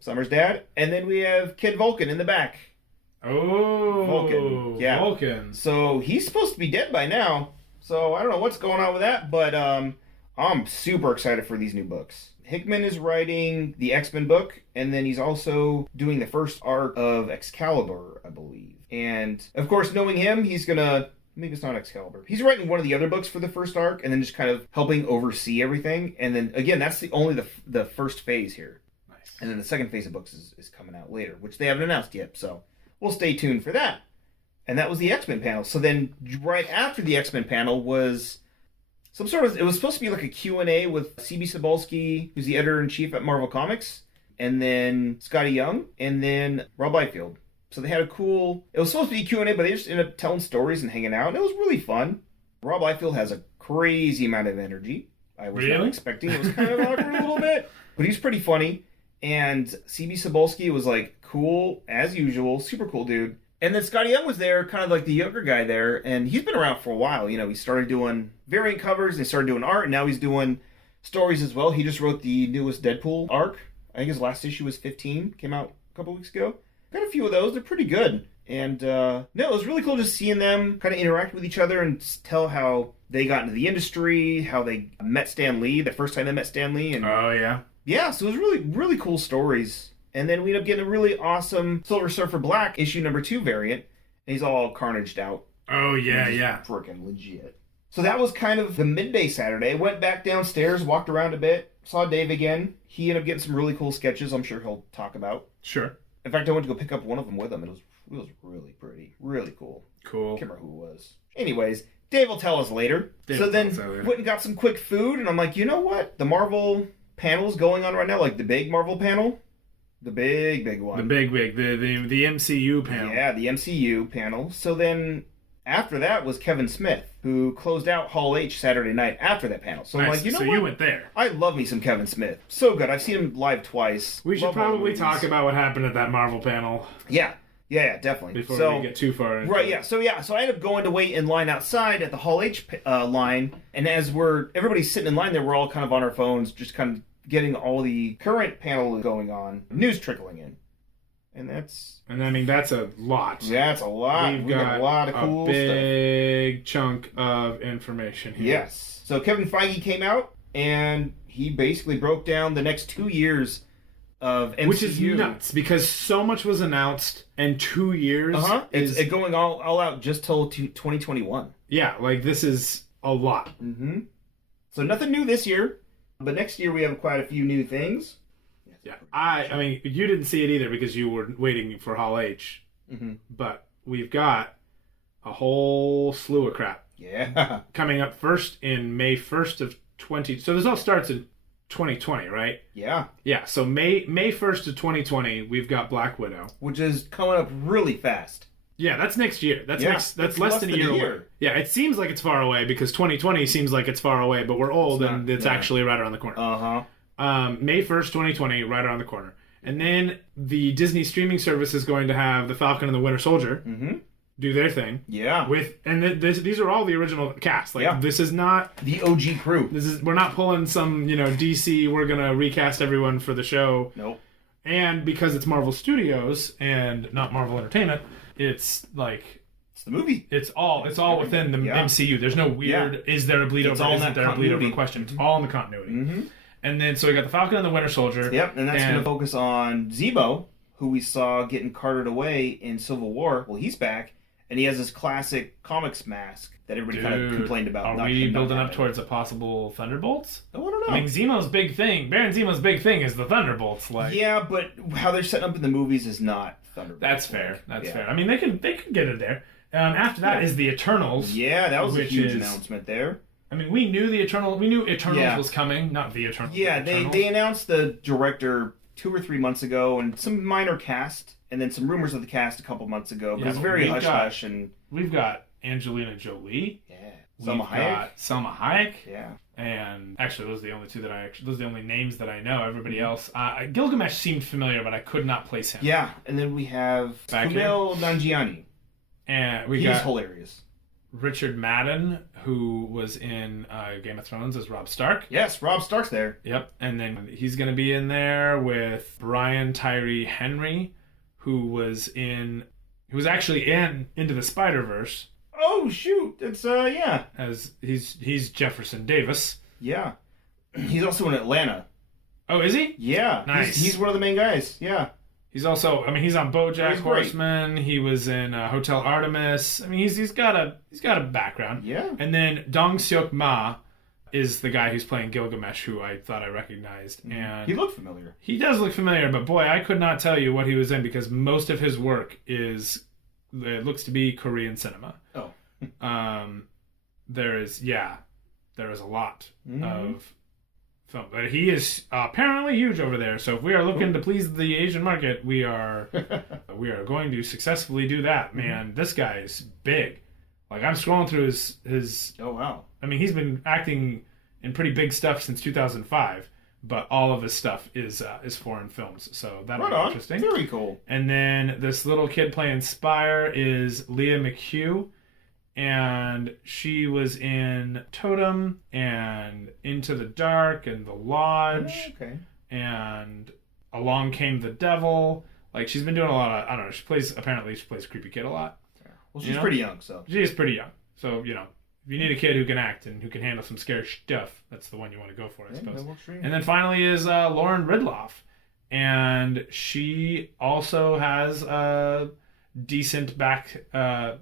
Summer's dad, and then we have Kid Vulcan in the back. Oh, Vulcan. Yeah. Vulcan. So he's supposed to be dead by now. So I don't know what's going on with that, but I'm super excited for these new books. Hickman is writing the X-Men book, and then he's also doing the first arc of Excalibur, I believe. And, of course, knowing him, he's gonna... Maybe it's not Excalibur. He's writing one of the other books for the first arc, and then just kind of helping oversee everything. And then, again, that's only the first phase here. Nice. And then the second phase of books is coming out later, which they haven't announced yet. So we'll stay tuned for that. And that was the X-Men panel. So then right after the X-Men panel was some sort of... It was supposed to be like a Q&A with C.B. Cebulski, who's the editor-in-chief at Marvel Comics, and then Scotty Young, and then Rob Liefeld. So they had a cool... It was supposed to be a Q&A, but they just ended up telling stories and hanging out. And it was really fun. Rob Liefeld has a crazy amount of energy. I was not expecting. It was kind of awkward a little bit. But he's pretty funny. And C.B. Cebulski was like cool, as usual. Super cool dude. And then Scotty Young was there, kind of like the younger guy there. And he's been around for a while. You know, he started doing variant covers. And he started doing art. And now he's doing stories as well. He just wrote the newest Deadpool arc. I think his last issue was 15. Came out a couple weeks ago. Got a few of those. They're pretty good. And, no, it was really cool just seeing them kind of interact with each other and tell how they got into the industry, how they met Stan Lee, the first time they met Stan Lee. And, oh, yeah. Yeah, so it was really, really cool stories. And then we ended up getting a really awesome Silver Surfer Black issue number 2 variant. And he's all carnaged out. Oh, yeah, yeah. Freaking legit. So that was kind of the midday Saturday. Went back downstairs, walked around a bit, saw Dave again. He ended up getting some really cool sketches I'm sure he'll talk about. Sure. In fact, I went to go pick up one of them with him. It was really pretty. Really cool. Cool. I can't remember who it was. Anyways, Dave will tell us later. So then went and got some quick food, and I'm like, you know what? The Marvel panel's going on right now, like the big Marvel panel. The big one. The the MCU panel. Yeah, the MCU panel. So then after that was Kevin Smith, who closed out Hall H Saturday night after that panel. So I'm like, you know what? So you went there. I love me some Kevin Smith. So good. I've seen him live twice. We should probably talk about what happened at that Marvel panel. Yeah, definitely. Before we get too far into it. So I ended up going to wait in line outside at the Hall H line, and as everybody's sitting in line there, we're all kind of on our phones, just kind of getting all the current panel going on, news trickling in. And I mean, that's a lot. Yeah, it's a lot. We've got a lot of cool stuff. A big chunk of information here. Yes. So Kevin Feige came out, and he basically broke down the next 2 years of MCU. Which is nuts, because so much was announced, and 2 years It's going all out just till 2021. Yeah, like, this is a lot. Mm-hmm. So nothing new this year, but next year we have quite a few new things. Yeah, I mean, you didn't see it either because you were waiting for Hall H. Mm-hmm. But we've got a whole slew of crap. Yeah. Coming up first in May 1st of 20... So this all starts in 2020, right? Yeah. Yeah, so May 1st of 2020, we've got Black Widow. Which is coming up really fast. Yeah, that's next year. That's less than a year away. Yeah, it seems like it's far away because 2020 seems like it's far away, but we're old and it's actually right around the corner. Uh-huh. May 1st, 2020, right around the corner. And then the Disney streaming service is going to have The Falcon and the Winter Soldier do their thing. Yeah. These are all the original cast. Like, this is not... The OG crew. We're not pulling some, DC, we're going to recast everyone for the show. Nope. And because it's Marvel Studios and not Marvel Entertainment, it's like... It's the movie. It's all within the MCU. There's no weird, is there a bleed over, isn't there a bleed over question. It's all in the continuity. Mm-hmm. And then, so we got the Falcon and the Winter Soldier. Yep, and that's going to focus on Zemo, who we saw getting carted away in Civil War. Well, he's back, and he has this classic comics mask that everybody kind of complained about. Are we building up towards a possible Thunderbolts? Oh, I don't know. I mean, Zemo's big thing, Baron Zemo's big thing is the Thunderbolts. Like, yeah, but how they're setting up in the movies is not Thunderbolts. That's fair. That's fair. I mean, they could get it there. After that is the Eternals. Yeah, that was a huge announcement there. I mean, we knew Eternals was coming, not the Eternals. Yeah, they announced the director 2 or 3 months ago, and some minor cast, and then some rumors of the cast a couple months ago. But it's very hush-hush. And we've got Angelina Jolie. Yeah. Selma Hayek. Yeah. And actually, those are the only those are the only names that I know. Everybody else, Gilgamesh seemed familiar, but I could not place him. Yeah, and then we have Kumail Nanjiani. And he's hilarious. Richard Madden, who was in Game of Thrones as Robb Stark. Yes, Robb Stark's there. Yep, and then he's going to be in there with Brian Tyree Henry, who was actually in Into the Spider-Verse. Oh shoot! It's yeah. As he's Jefferson Davis. Yeah, he's also in Atlanta. Oh, is he? Yeah, nice. He's one of the main guys. Yeah. He's also, he's on BoJack Horseman. He was in Hotel Artemis. I mean, he's got a background. Yeah. And then Dong Seok Ma, is the guy who's playing Gilgamesh, who I thought I recognized. And he looked familiar. He does look familiar, but boy, I could not tell you what he was in because most of his work it looks to be Korean cinema. Oh. There is a lot of film. But he is apparently huge over there. So if we are looking to please the Asian market, we are going to successfully do that. Man, this guy is big. Like, I'm scrolling through his. Oh, wow. I mean, he's been acting in pretty big stuff since 2005, but all of his stuff is foreign films. So that'll be interesting. Very cool. And then this little kid playing Spire is Leah McHugh, and she was in Totem and Into the Dark and The Lodge. Oh, okay. And Along Came the Devil. Like, she's been doing a lot of, I don't know, she plays Creepy Kid a lot. Well, she's pretty young, so. She is pretty young. So, if you need a kid who can act and who can handle some scary stuff, that's the one you want to go for, I suppose. And then finally is Lauren Ridloff. And she also has a decent backlog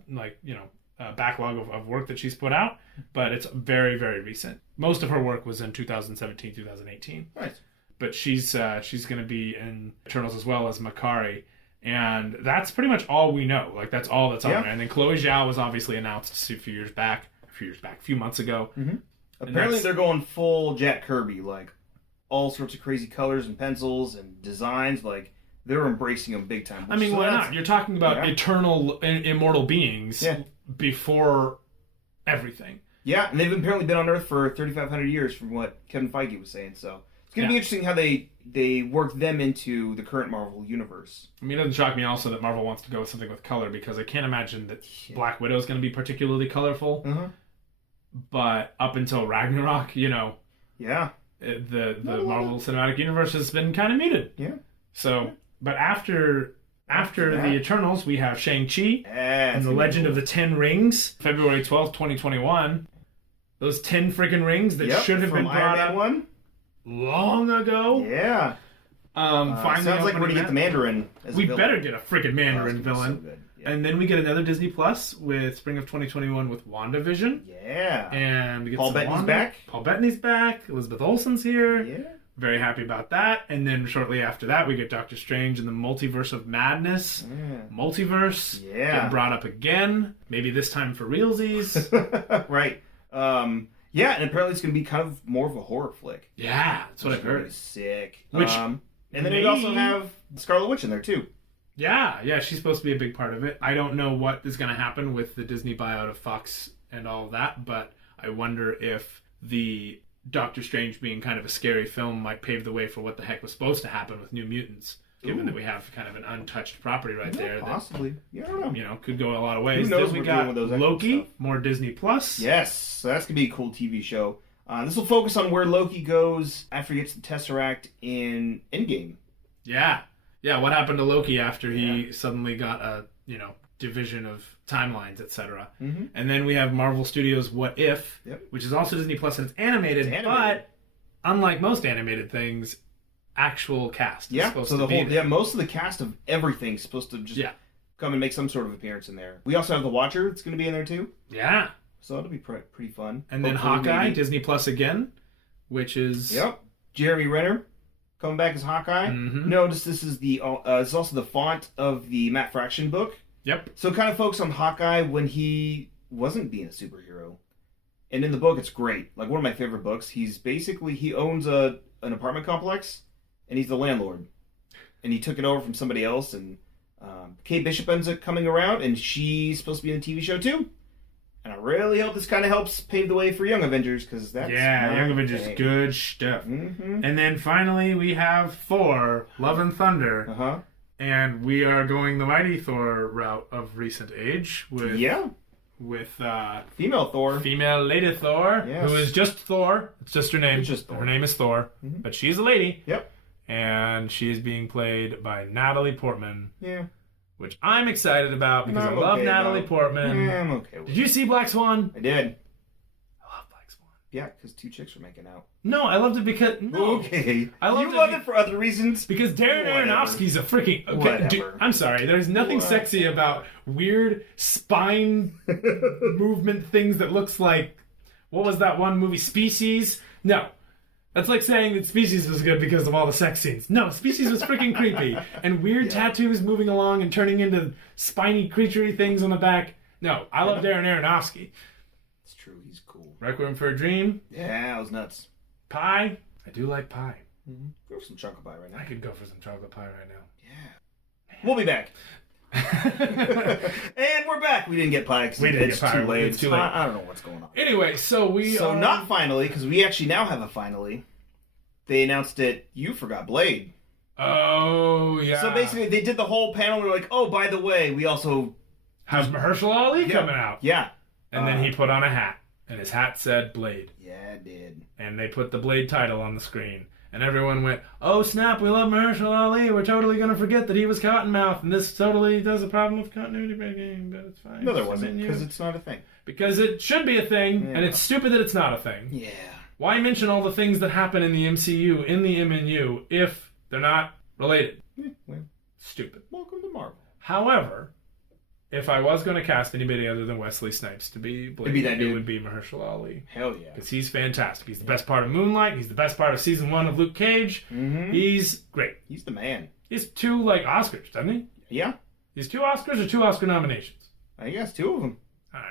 of work that she's put out, but it's very, very recent. Most of her work was in 2017, 2018. Nice. But she's going to be in Eternals as well as Makari. And that's pretty much all we know. Like, that's all that's on there. And then Chloe Zhao was obviously announced a few months ago. Mm-hmm. Apparently they're going full Jack Kirby, like all sorts of crazy colors and pencils and designs. Like, they're embracing them big time. I mean, why not? You're talking about eternal, immortal beings before everything. Yeah, and they've apparently been on Earth for 3,500 years from what Kevin Feige was saying, so it's going to be interesting how they work them into the current Marvel universe. I mean, it doesn't shock me also that Marvel wants to go with something with color, because I can't imagine that Black Widow is going to be particularly colorful. Uh-huh. But up until Ragnarok, the Marvel Cinematic Universe has been kind of muted. Yeah. So, but after the Eternals, we have Shang-Chi and the Legend of the Ten Rings, February 12th, 2021. Those 10 freaking rings that should have been brought up long ago. Yeah. Sounds like we're going to get the Mandarin as a villain. Better get a freaking Mandarin villain. So and then we get another Disney Plus with spring of 2021 with WandaVision. Yeah. And we get Paul Bettany's back. Paul Bettany's back. Elizabeth Olsen's here. Yeah. Very happy about that. And then shortly after that, we get Doctor Strange and the Multiverse of Madness. Yeah. Multiverse. Yeah. Get brought up again. Maybe this time for realsies. Right. Yeah, and apparently it's going to be kind of more of a horror flick. Yeah, that's what I've heard. Sick. And then we also have Scarlet Witch in there, too. Yeah, she's supposed to be a big part of it. I don't know what is going to happen with the Disney buyout of Fox and all of that, but I wonder if the Doctor Strange being kind of a scary film might pave the way for what the heck was supposed to happen with New Mutants, given that we have kind of an untouched property there. Possibly. Yeah, I don't know. Could go a lot of ways. Who knows then we what got with those Loki, stuff. more Disney Plus. Yes, so that's going to be a cool TV show. This will focus on where Loki goes after he gets the Tesseract in Endgame. Yeah, what happened to Loki after he suddenly got a, division of timelines, etc. Mm-hmm. And then we have Marvel Studios' What If, which is also Disney Plus, and it's animated, but unlike most animated things, actual cast is supposed to be there. Most of the cast of everything's supposed to just come and make some sort of appearance in there. We also have The Watcher that's going to be in there too. Yeah. So that'll be pretty fun. And then Hawkeye, Disney Plus again, which is... Jeremy Renner coming back as Hawkeye. Mm-hmm. Notice this is it's also the font of the Matt Fraction book. Yep. So kind of focus on Hawkeye when he wasn't being a superhero. And in the book, it's great. Like, one of my favorite books. He owns an apartment complex, and he's the landlord. And he took it over from somebody else, and Kate Bishop ends up coming around, and she's supposed to be in the TV show too. And I really hope this kind of helps pave the way for Young Avengers, because that's Young Avengers, good stuff. Mm-hmm. And then finally we have Thor, Love and Thunder. Uh-huh. And we are going the Mighty Thor route of recent age with female Thor, female Lady Thor, who is just Thor. It's just her name. Her name is Thor, but she's a lady. Yep. And she is being played by Natalie Portman. Yeah. Which I'm excited about because I love Natalie Portman. Yeah, I'm okay with it. Did you see Black Swan? I did. I love Black Swan. Yeah, because two chicks were making out. No, I loved it because... No. Okay. I loved you love it for other reasons? Because Darren Aronofsky's a freaking... Okay, I'm sorry. There's nothing sexy about weird spine movement things that looks like What was that one movie, Species? No. That's like saying that Species was good because of all the sex scenes. No, Species was freaking creepy. And weird tattoos moving along and turning into spiny, creaturey things on the back. No, I love Darren Aronofsky. It's true, he's cool. Requiem for a Dream. Yeah, that was nuts. Pie. I do like pie. Mm-hmm. Go for some chocolate pie right now. I could go for some chocolate pie right now. Yeah. We'll be back. And we're back. We didn't get pie because it's too late. It's too late. I don't know what's going on. Anyway, so not finally, because we actually now have a finally. They announced it. You forgot Blade. Oh, yeah. So basically, they did the whole panel. They're like, oh, by the way, we also have Mahershala Ali coming out. Yeah. And then he put on a hat, and his hat said Blade. Yeah, it did. And they put the Blade title on the screen. And everyone went, oh snap, we love Mahershala Ali. We're totally going to forget that he was Cottonmouth. And this totally does a problem with continuity breaking, but it's fine. No, there wasn't, because it's not a thing. Because it should be a thing, and it's stupid that it's not a thing. Yeah. Why mention all the things that happen in the MCU, in the MNU, if they're not related? Yeah, well, stupid. Welcome to Marvel. However, if I was going to cast anybody other than Wesley Snipes to be Blade, it would be Mahershala Ali. Hell yeah. Because he's fantastic. He's the best part of Moonlight. He's the best part of season 1 of Luke Cage. Mm-hmm. He's great. He's the man. He's 2, Oscars, doesn't he? Yeah. He's 2 Oscars or 2 Oscar nominations? I guess 2 of them.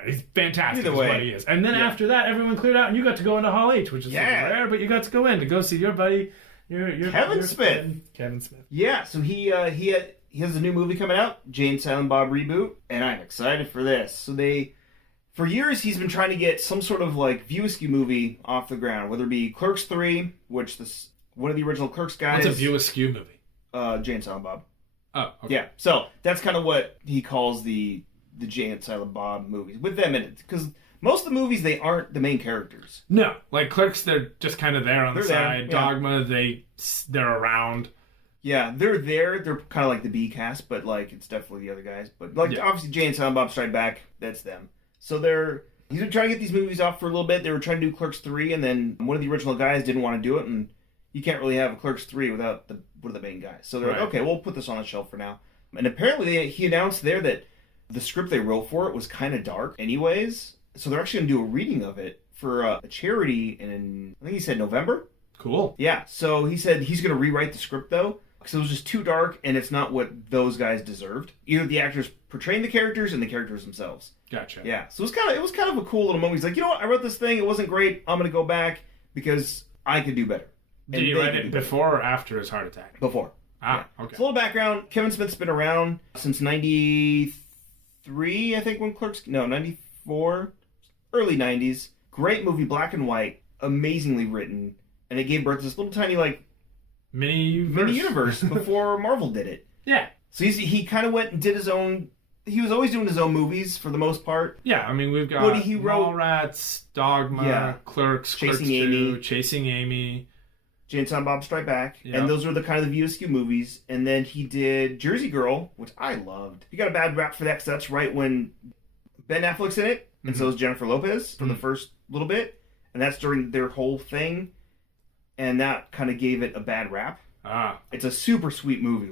He's fantastic. Either way. What he is. And then after that, everyone cleared out and you got to go into Hall H, which is rare, but you got to go in to go see your buddy, your Kevin Smith. Kevin Smith. Yeah, so he has a new movie coming out, Jay and Silent Bob reboot, and I'm excited for this. So for years, he's been trying to get some sort of View Askew movie off the ground, whether it be Clerks 3, which one of the original Clerks guys. What's a View Askew movie? Jay and Silent Bob. Oh, okay. Yeah, so that's kind of what he calls the Jay and Silent Bob movies, with them in it. Because most of the movies, they aren't the main characters. No, Clerks, they're just kind of there on the side. Yeah. Dogma, they're around. Yeah, they're there. They're kind of like the B cast, but it's definitely the other guys. But obviously, Jay and Silent Bob Strike Back, that's them. So he's been trying to get these movies off for a little bit. They were trying to do Clerks 3, and then one of the original guys didn't want to do it, and you can't really have a Clerks 3 without one of the main guys. So they're like, okay, we'll put this on the shelf for now. And apparently, he announced there that the script they wrote for it was kind of dark, anyways. So they're actually going to do a reading of it for a charity in, I think he said November. Cool. Yeah. So he said he's going to rewrite the script though, because it was just too dark and it's not what those guys deserved. Either the actors portraying the characters and the characters themselves. Gotcha. Yeah. So it was kind of a cool little moment. He's like, you know what? I wrote this thing. It wasn't great. I'm going to go back because I could do better. Did you write it before or after his heart attack? Before. Ah, yeah. okay. So a little background. Kevin Smith's been around since 93, I think, when Clerks... No, 94. Early 90s. Great movie, black and white. Amazingly written. And it gave birth to this little tiny, mini universe before Marvel did it. Yeah. So he kind of went and did his own... He was always doing his own movies, for the most part. Yeah, I mean, we've got Mallrats, Dogma, Clerks, Chasing Clerks Amy. 2, Chasing Amy... Jay and Silent Bob Strike Back. Yep. And those were the kind of the View Askew movies. And then he did Jersey Girl, which I loved. He got a bad rap for that because that's right when Ben Affleck's in it. And so is Jennifer Lopez for the first little bit. And that's during their whole thing. And that kind of gave it a bad rap. Ah. It's a super sweet movie.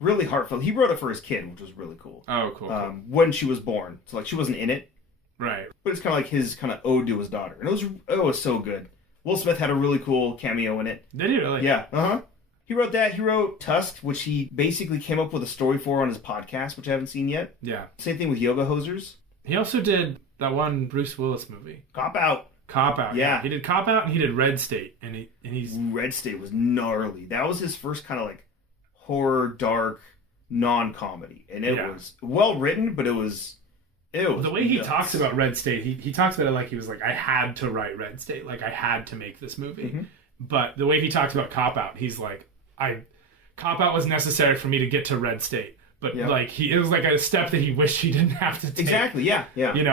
Really heartfelt. He wrote it for his kid, which was really cool. Oh, cool. When she was born. So she wasn't in it. Right. But it's kind of his kind of ode to his daughter. And it was so good. Will Smith had a really cool cameo in it. Did he really? Yeah. Uh-huh. He wrote that. He wrote Tusk, which he basically came up with a story for on his podcast, which I haven't seen yet. Yeah. Same thing with Yoga Hosers. He also did that one Bruce Willis movie. Cop Out. Cop Out. Yeah. He did Cop Out and he did Red State. And he's... Red State was gnarly. That was his first kind of horror, dark, non-comedy. And it was well written, but it was the way he talks about Red State, he talks about it like he was I had to write Red State. I had to make this movie. Mm-hmm. But the way he talks about Cop Out, he's like, Cop Out was necessary for me to get to Red State. But it was a step that he wished he didn't have to take. Exactly, yeah.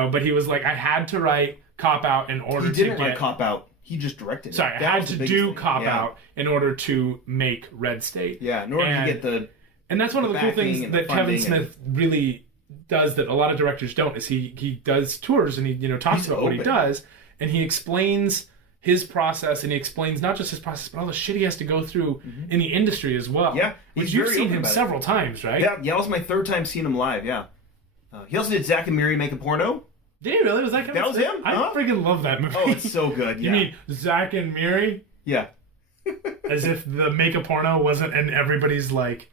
But he was like, I had to write Cop Out in order to get... He didn't write Cop Out. He just directed it. Sorry, I had to do Cop Out in order to make Red State. Yeah, in order to get the... And that's one of the cool things that Kevin Smith really does that a lot of directors don't, is he does tours and he talks about what he does, and he explains his process, and he explains not just his process, but all the shit he has to go through in the industry as well. Yeah. You've seen him several times, right? Yeah, that was my third time seeing him live, yeah. He also did Zack and Miri Make a Porno. Did he really? Was that Kevin That was Smith? him? I Huh? freaking love that movie. Oh, it's so good. You Yeah. mean Zach and Miri? Yeah. As if the make a porno wasn't, and everybody's like,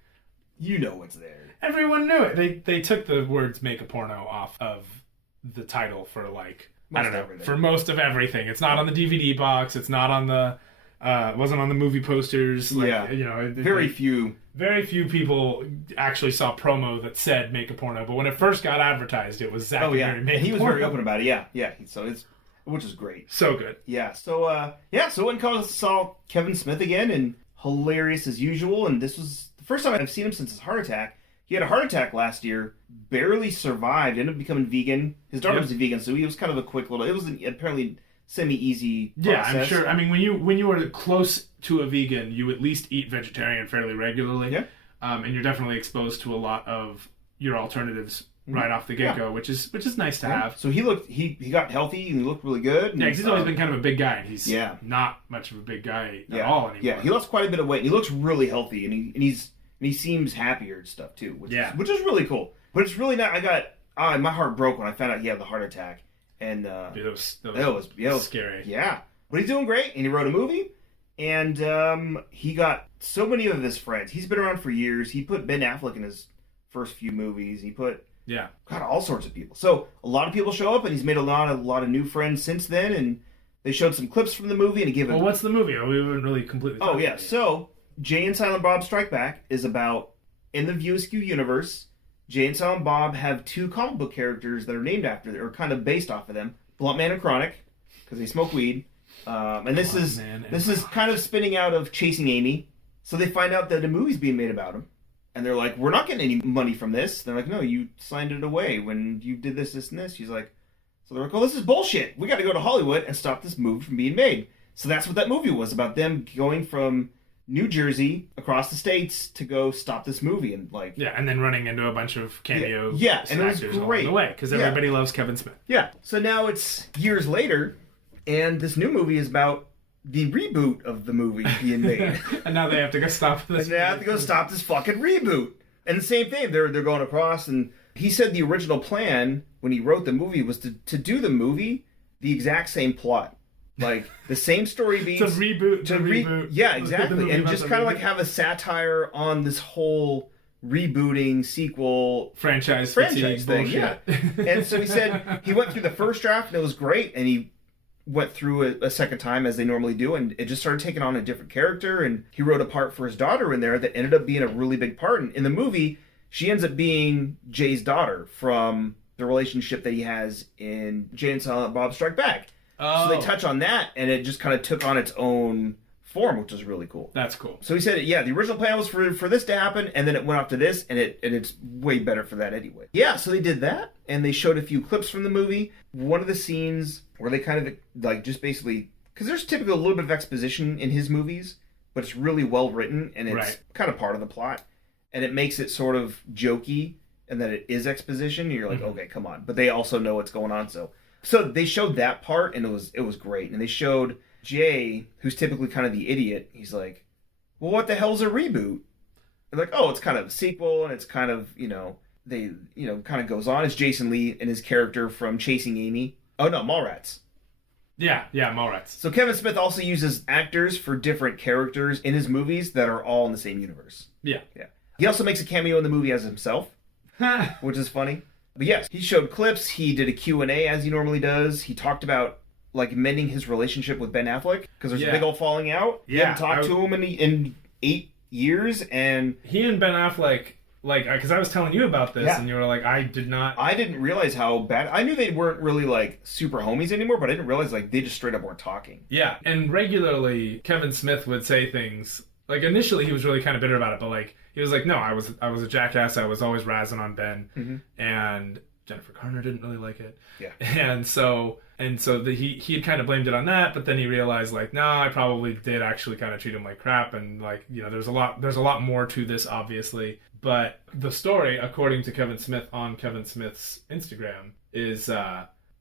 You know what's there. everyone knew it. They took the words make a porno off of the title for like, I don't know, Everything. for most of everything. It's not on the DVD box. It's not on the, it wasn't on the movie posters. Like, Yeah. You know, Very few. Very few people actually saw promo that said make a porno, but when it first got advertised, it was Zach and Miri make And he a was porno. very open about it. Yeah. Yeah. So which is great. So good. Yeah. So, so went and saw Kevin Smith again, and hilarious as usual. And this was the first time I've seen him since his heart attack. He had a heart attack last year, barely survived, ended up becoming vegan. His daughter was a vegan, so he was kind of a quick little. It was apparently semi-easy process. Yeah, I'm sure. I mean, when you are close to a vegan, you at least eat vegetarian fairly regularly. Yeah. And you're definitely exposed to a lot of your alternatives right off the get-go, which is nice to have. So he got healthy and he looked really good. And, Yeah, 'cause he's always been kind of a big guy, and he's Yeah. not much of a big guy at all anymore. Yeah, he lost quite a bit of weight. And he looks really healthy, and he seems happier and stuff too, which is really cool. But it's really not. My heart broke when I found out he had the heart attack, and Dude, that was scary. Yeah, but he's doing great, and he wrote a movie, and he got so many of his friends. He's been around for years. He put Ben Affleck in his first few movies. He put all sorts of people. So a lot of people show up, and he's made a lot of new friends since then. And they showed some clips from the movie, and he gave it. Well, what's the movie? We haven't really completely. Oh yeah, so Jay and Silent Bob Strike Back is about, in the View Askew universe, Jay and Silent Bob have two comic book characters that are named after, or kind of based off of them. Blunt Man and Chronic, because they smoke weed. And this is kind of spinning out of Chasing Amy. So they find out that a movie's being made about him. And they're like, we're not getting any money from this. They're like, no, you signed it away when you did this, and this. She's like, so they're like, oh, this is bullshit. We got to go to Hollywood and stop this movie from being made. So that's what that movie was about, them going from New Jersey across the states to go stop this movie, and and then running into a bunch of cameo and it was great along the way because everybody loves Kevin Smith. Yeah. So now it's years later, and this new movie is about the reboot of the movie being made. And now they have to go stop this. And they have to go stop this fucking reboot. And the same thing, they're going across, and he said the original plan when he wrote the movie was to do the movie the exact same plot. Like, the same story beats. To reboot. Yeah, exactly. And just kind of like have a satire on this whole rebooting sequel franchise thing. Bullshit. Yeah. And so he said he went through the first draft and it was great, and he went through it a second time as they normally do, and it just started taking on a different character, and he wrote a part for his daughter in there that ended up being a really big part. And in the movie, she ends up being Jay's daughter from the relationship that he has in Jay and Silent Bob Strike Back. Oh. So they touch on that, and it just kind of took on its own form, which is really cool. That's cool. So he said, the original plan was for this to happen, and then it went off to this, and it's way better for that anyway. Yeah, so they did that, and they showed a few clips from the movie. One of the scenes where they kind of, like, just basically... Because there's typically a little bit of exposition in his movies, but it's really well written, and it's kind of part of the plot. And it makes it sort of jokey, and that it is exposition, and you're like, okay, come on. But they also know what's going on, so they showed that part, and it was great. And they showed Jay, who's typically kind of the idiot. He's like, well, what the hell's a reboot? They're like, oh, it's kind of a sequel, and it's kind of, kind of goes on. It's Jason Lee and his character from Chasing Amy. Oh, no, Mallrats. Yeah, Mallrats. So Kevin Smith also uses actors for different characters in his movies that are all in the same universe. Yeah. He also makes a cameo in the movie as himself, which is funny. But yes, he showed clips. He did a Q&A as he normally does. He talked about, like, mending his relationship with Ben Affleck, because there's a big old falling out. He hadn't talked to him in 8 years, and... He and Ben Affleck, like, because I was telling you about this, and you were like, I didn't realize how bad... I knew they weren't really, like, super homies anymore, but I didn't realize, like, they just straight up weren't talking. Yeah, and regularly, Kevin Smith would say things... Like, initially, he was really kind of bitter about it, but, like, he was like, no, I was a jackass. I was always razzing on Ben, and Jennifer Garner didn't really like it. Yeah. And so he had kind of blamed it on that, but then he realized, like, no, I probably did actually kind of treat him like crap, and, like, there's a lot more to this, obviously. But the story, according to Kevin Smith on Kevin Smith's Instagram, is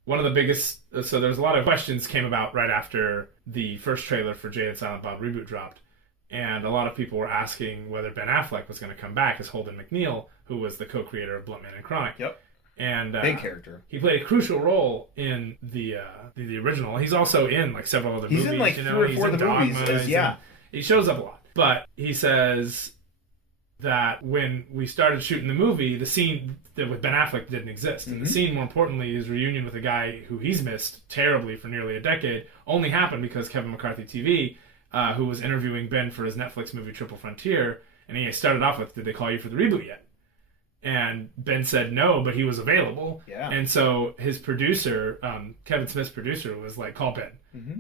one of the biggest... So there's a lot of questions came about right after the first trailer for Jay and Silent Bob Reboot dropped. And a lot of people were asking whether Ben Affleck was going to come back as Holden McNeil, who was the co-creator of Blunt Man and Chronic. Yep. And big character. He played a crucial role in the original. He's also in like several other movies. He's in like 3 or 4 of the movies. He shows up a lot. But he says that when we started shooting the movie, the scene that with Ben Affleck didn't exist. And the scene, more importantly, his reunion with a guy who he's missed terribly for nearly a decade, only happened because Kevin McCarthy TV, who was interviewing Ben for his Netflix movie Triple Frontier, and he started off with, "Did they call you for the reboot yet?" And Ben said no, but he was available. Yeah. And so his producer, Kevin Smith's producer, was like, "Call Ben." Mm-hmm.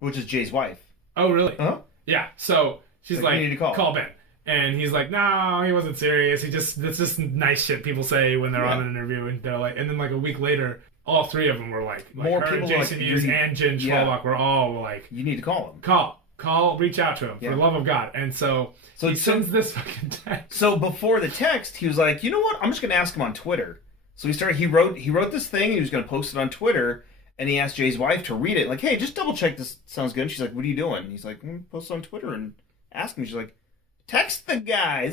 Which is Jay's wife. Oh, really? Huh? Yeah. So she's like, "You need to call Ben." And he's like, "No, he wasn't serious. That's just nice shit people say when they're on an interview." And they're like, and then like a week later, all 3 of them were like more her, people Jason Mewes and Jen Schwalbach were all like, "You need to call him. Call, reach out to him for the love of God." And so he sends this fucking text. So before the text, he was like, "You know what? I'm just going to ask him on Twitter." So he wrote this thing. He was going to post it on Twitter, and he asked Jay's wife to read it. Like, "Hey, just double check this sounds good." And she's like, "What are you doing?" And he's like, "Post it on Twitter and ask him." She's like, "Text the guy."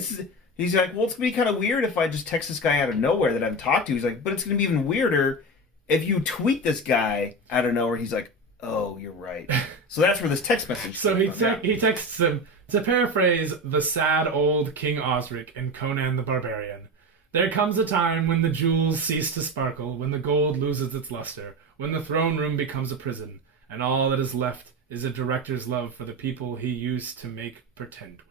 He's like, "Well, it's going to be kind of weird if I just text this guy out of nowhere that I haven't talked to." He's like, "But it's going to be even weirder if you tweet this guy out of nowhere." He's like, "Oh, you're right." So that's where this text message. So he texts him, to paraphrase the sad old King Osric in Conan the Barbarian: "There comes a time when the jewels cease to sparkle, when the gold loses its luster, when the throne room becomes a prison, and all that is left is a director's love for the people he used to make pretend with."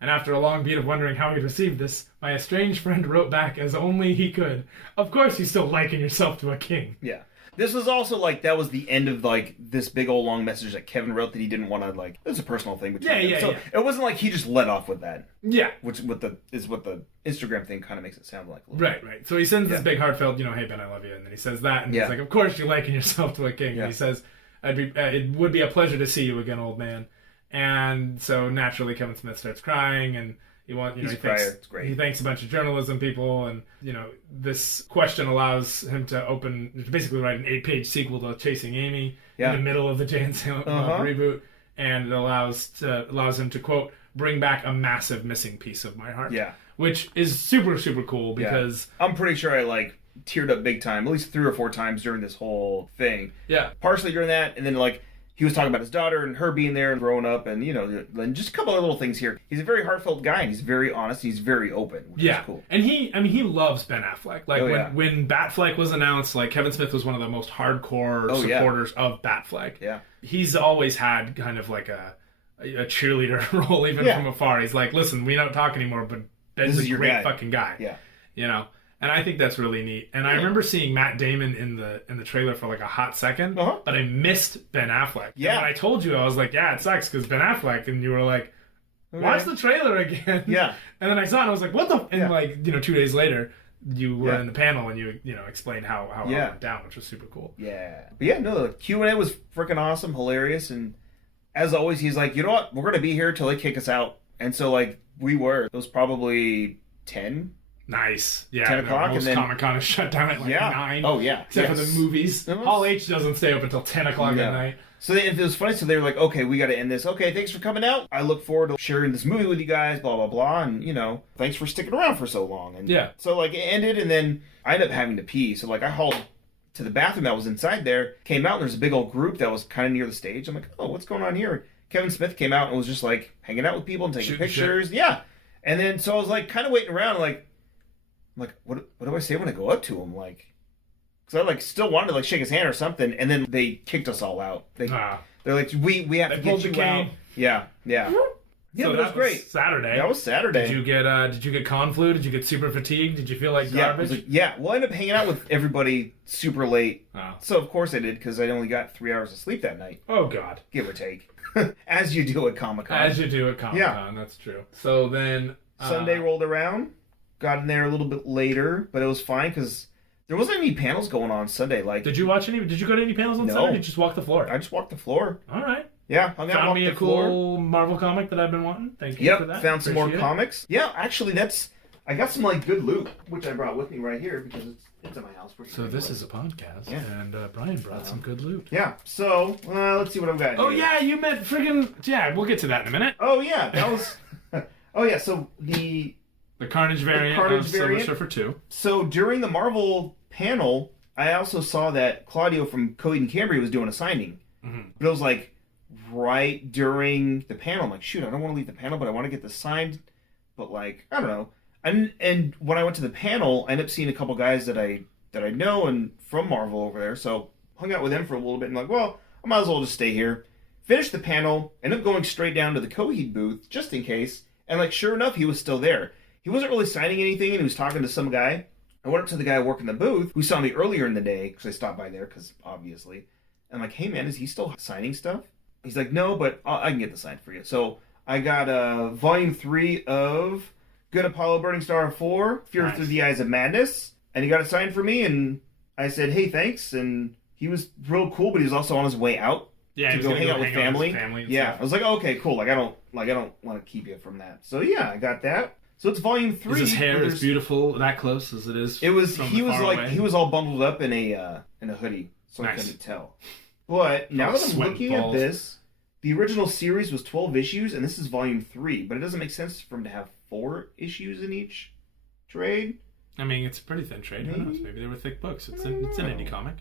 And after a long beat of wondering how he'd receive this, my estranged friend wrote back as only he could, "Of course you still liken yourself to a king." Yeah. This was also like, that was the end of like this big old long message that Kevin wrote that he didn't want to like, it was a personal thing between them. So it wasn't like he just let off with that. Yeah. Which is what the Instagram thing kind of makes it sound like. Right. So he sends this big heartfelt, "Hey Ben, I love you." And then he says that, and he's like, "Of course you liken yourself to a king." And he says, "It would be a pleasure to see you again, old man." And so naturally Kevin Smith starts crying, and he thanks a bunch of journalism people, and this question allows him to basically write an 8-page sequel to Chasing Amy in the middle of the Jay and Silent Bob reboot, and it allows him to, quote, "bring back a massive missing piece of my heart." Yeah, which is super, super cool because I'm pretty sure I like teared up big time, at least 3 or 4 times during this whole thing. Yeah, partially during that, and then like he was talking about his daughter and her being there and growing up, and and just a couple of little things here. He's a very heartfelt guy, and he's very honest. He's very open, which is cool. And he loves Ben Affleck. Like when Batfleck was announced, like Kevin Smith was one of the most hardcore supporters of Batfleck. Yeah, he's always had kind of like a cheerleader role, even from afar. He's like, "Listen, we don't talk anymore, but Ben's a great fucking guy." Yeah, And I think that's really neat. And I remember seeing Matt Damon in the trailer for like a hot second, but I missed Ben Affleck. Yeah. And when I told you, I was like, "Yeah, it sucks because Ben Affleck," and you were like, "Watch the trailer again." Yeah. And then I saw it, and I was like, "What the?" And like 2 days later, you were in the panel, and you explained how it went down, which was super cool. Yeah. But the Q&A was freaking awesome, hilarious, and as always, he's like, "You know what? We're gonna be here till they kick us out." And so like we were. It was probably 10. Nice. Yeah. 10 o'clock, most and then Comic-Con is shut down at like 9. Oh, yeah. Except for the movies. Hall H doesn't stay open until 10 o'clock at night. So it was funny. So they were like, "Okay, we got to end this. Okay, thanks for coming out. I look forward to sharing this movie with you guys, blah, blah, blah. And, thanks for sticking around for so long." And so, like, it ended, and then I ended up having to pee. So, like, I hauled to the bathroom that was inside there, came out, and there's a big old group that was kind of near the stage. I'm like, "Oh, what's going on here?" Kevin Smith came out and was just, like, hanging out with people and taking pictures. Shit. Yeah. And then, so I was, like, kind of waiting around, like, what do I say when I go up to him? Like, because I like still wanted to like shake his hand or something, and then they kicked us all out. They're like, we have to get you out. Yeah. Yeah, so that was great. Saturday. That was Saturday. Did you get con flu? Did you get super fatigued? Did you feel like garbage? Well, I ended up hanging out with everybody super late. So of course I did, because I only got 3 hours of sleep that night. Oh God, give or take, as you do at Comic-Con. That's true. So then Sunday rolled around. Got in there a little bit later, but it was fine because there wasn't any panels going on Sunday. Like, did you go to any panels on Sunday? Or did you just walk the floor? I just walked the floor. All right. Yeah, found me a cool Marvel comic that I've been wanting. Thank you for that. Found some more comics. Yeah, actually, I got some like good loot, which I brought with me right here because it's at my house. So this is a podcast, and Bryan brought some good loot. Yeah. So let's see what I've got. Oh yeah, you met friggin' we'll get to that in a minute. Oh yeah, that was. Oh yeah, so the The Carnage variant of Silver Surfer 2. So during the Marvel panel, I also saw that Claudio from Coheed and Cambria was doing a signing. Mm-hmm. But it was like right during the panel. I'm like, shoot, I don't want to leave the panel, but I want to get this signed. But like, I don't know. And when I went to the panel, I ended up seeing a couple guys that I know and from Marvel over there. So hung out with them for a little bit and like, well, I might as well just stay here. Finished the panel, ended up going straight down to the Coheed booth just in case. And like, sure enough, he was still there. He wasn't really signing anything, and he was talking to some guy. I went up to the guy working the booth who saw me earlier in the day because I stopped by there because obviously. And I'm like, hey man, is he still signing stuff? He's like, no, but I can get the sign for you. So I got volume 3 of Good Apollo Burning Star 4, Fear Through the Eyes of Madness, and he got it signed for me. And I said, hey, thanks. And he was real cool, but he was also on his way out. Yeah, to go hang out with family. Yeah, stuff. I was like, oh, okay, cool. I don't want to keep you from that. So yeah, I got that. So it's volume 3. Is his hair as beautiful that close as it is? It was. From he was like away? He was all bundled up in a hoodie, so I couldn't tell. But now that I'm looking at this, the original series was 12 issues, and this is volume 3. But it doesn't make sense for him to have 4 issues in each trade. I mean, it's a pretty thin trade. Who knows? Maybe they were thick books. It's an indie comic.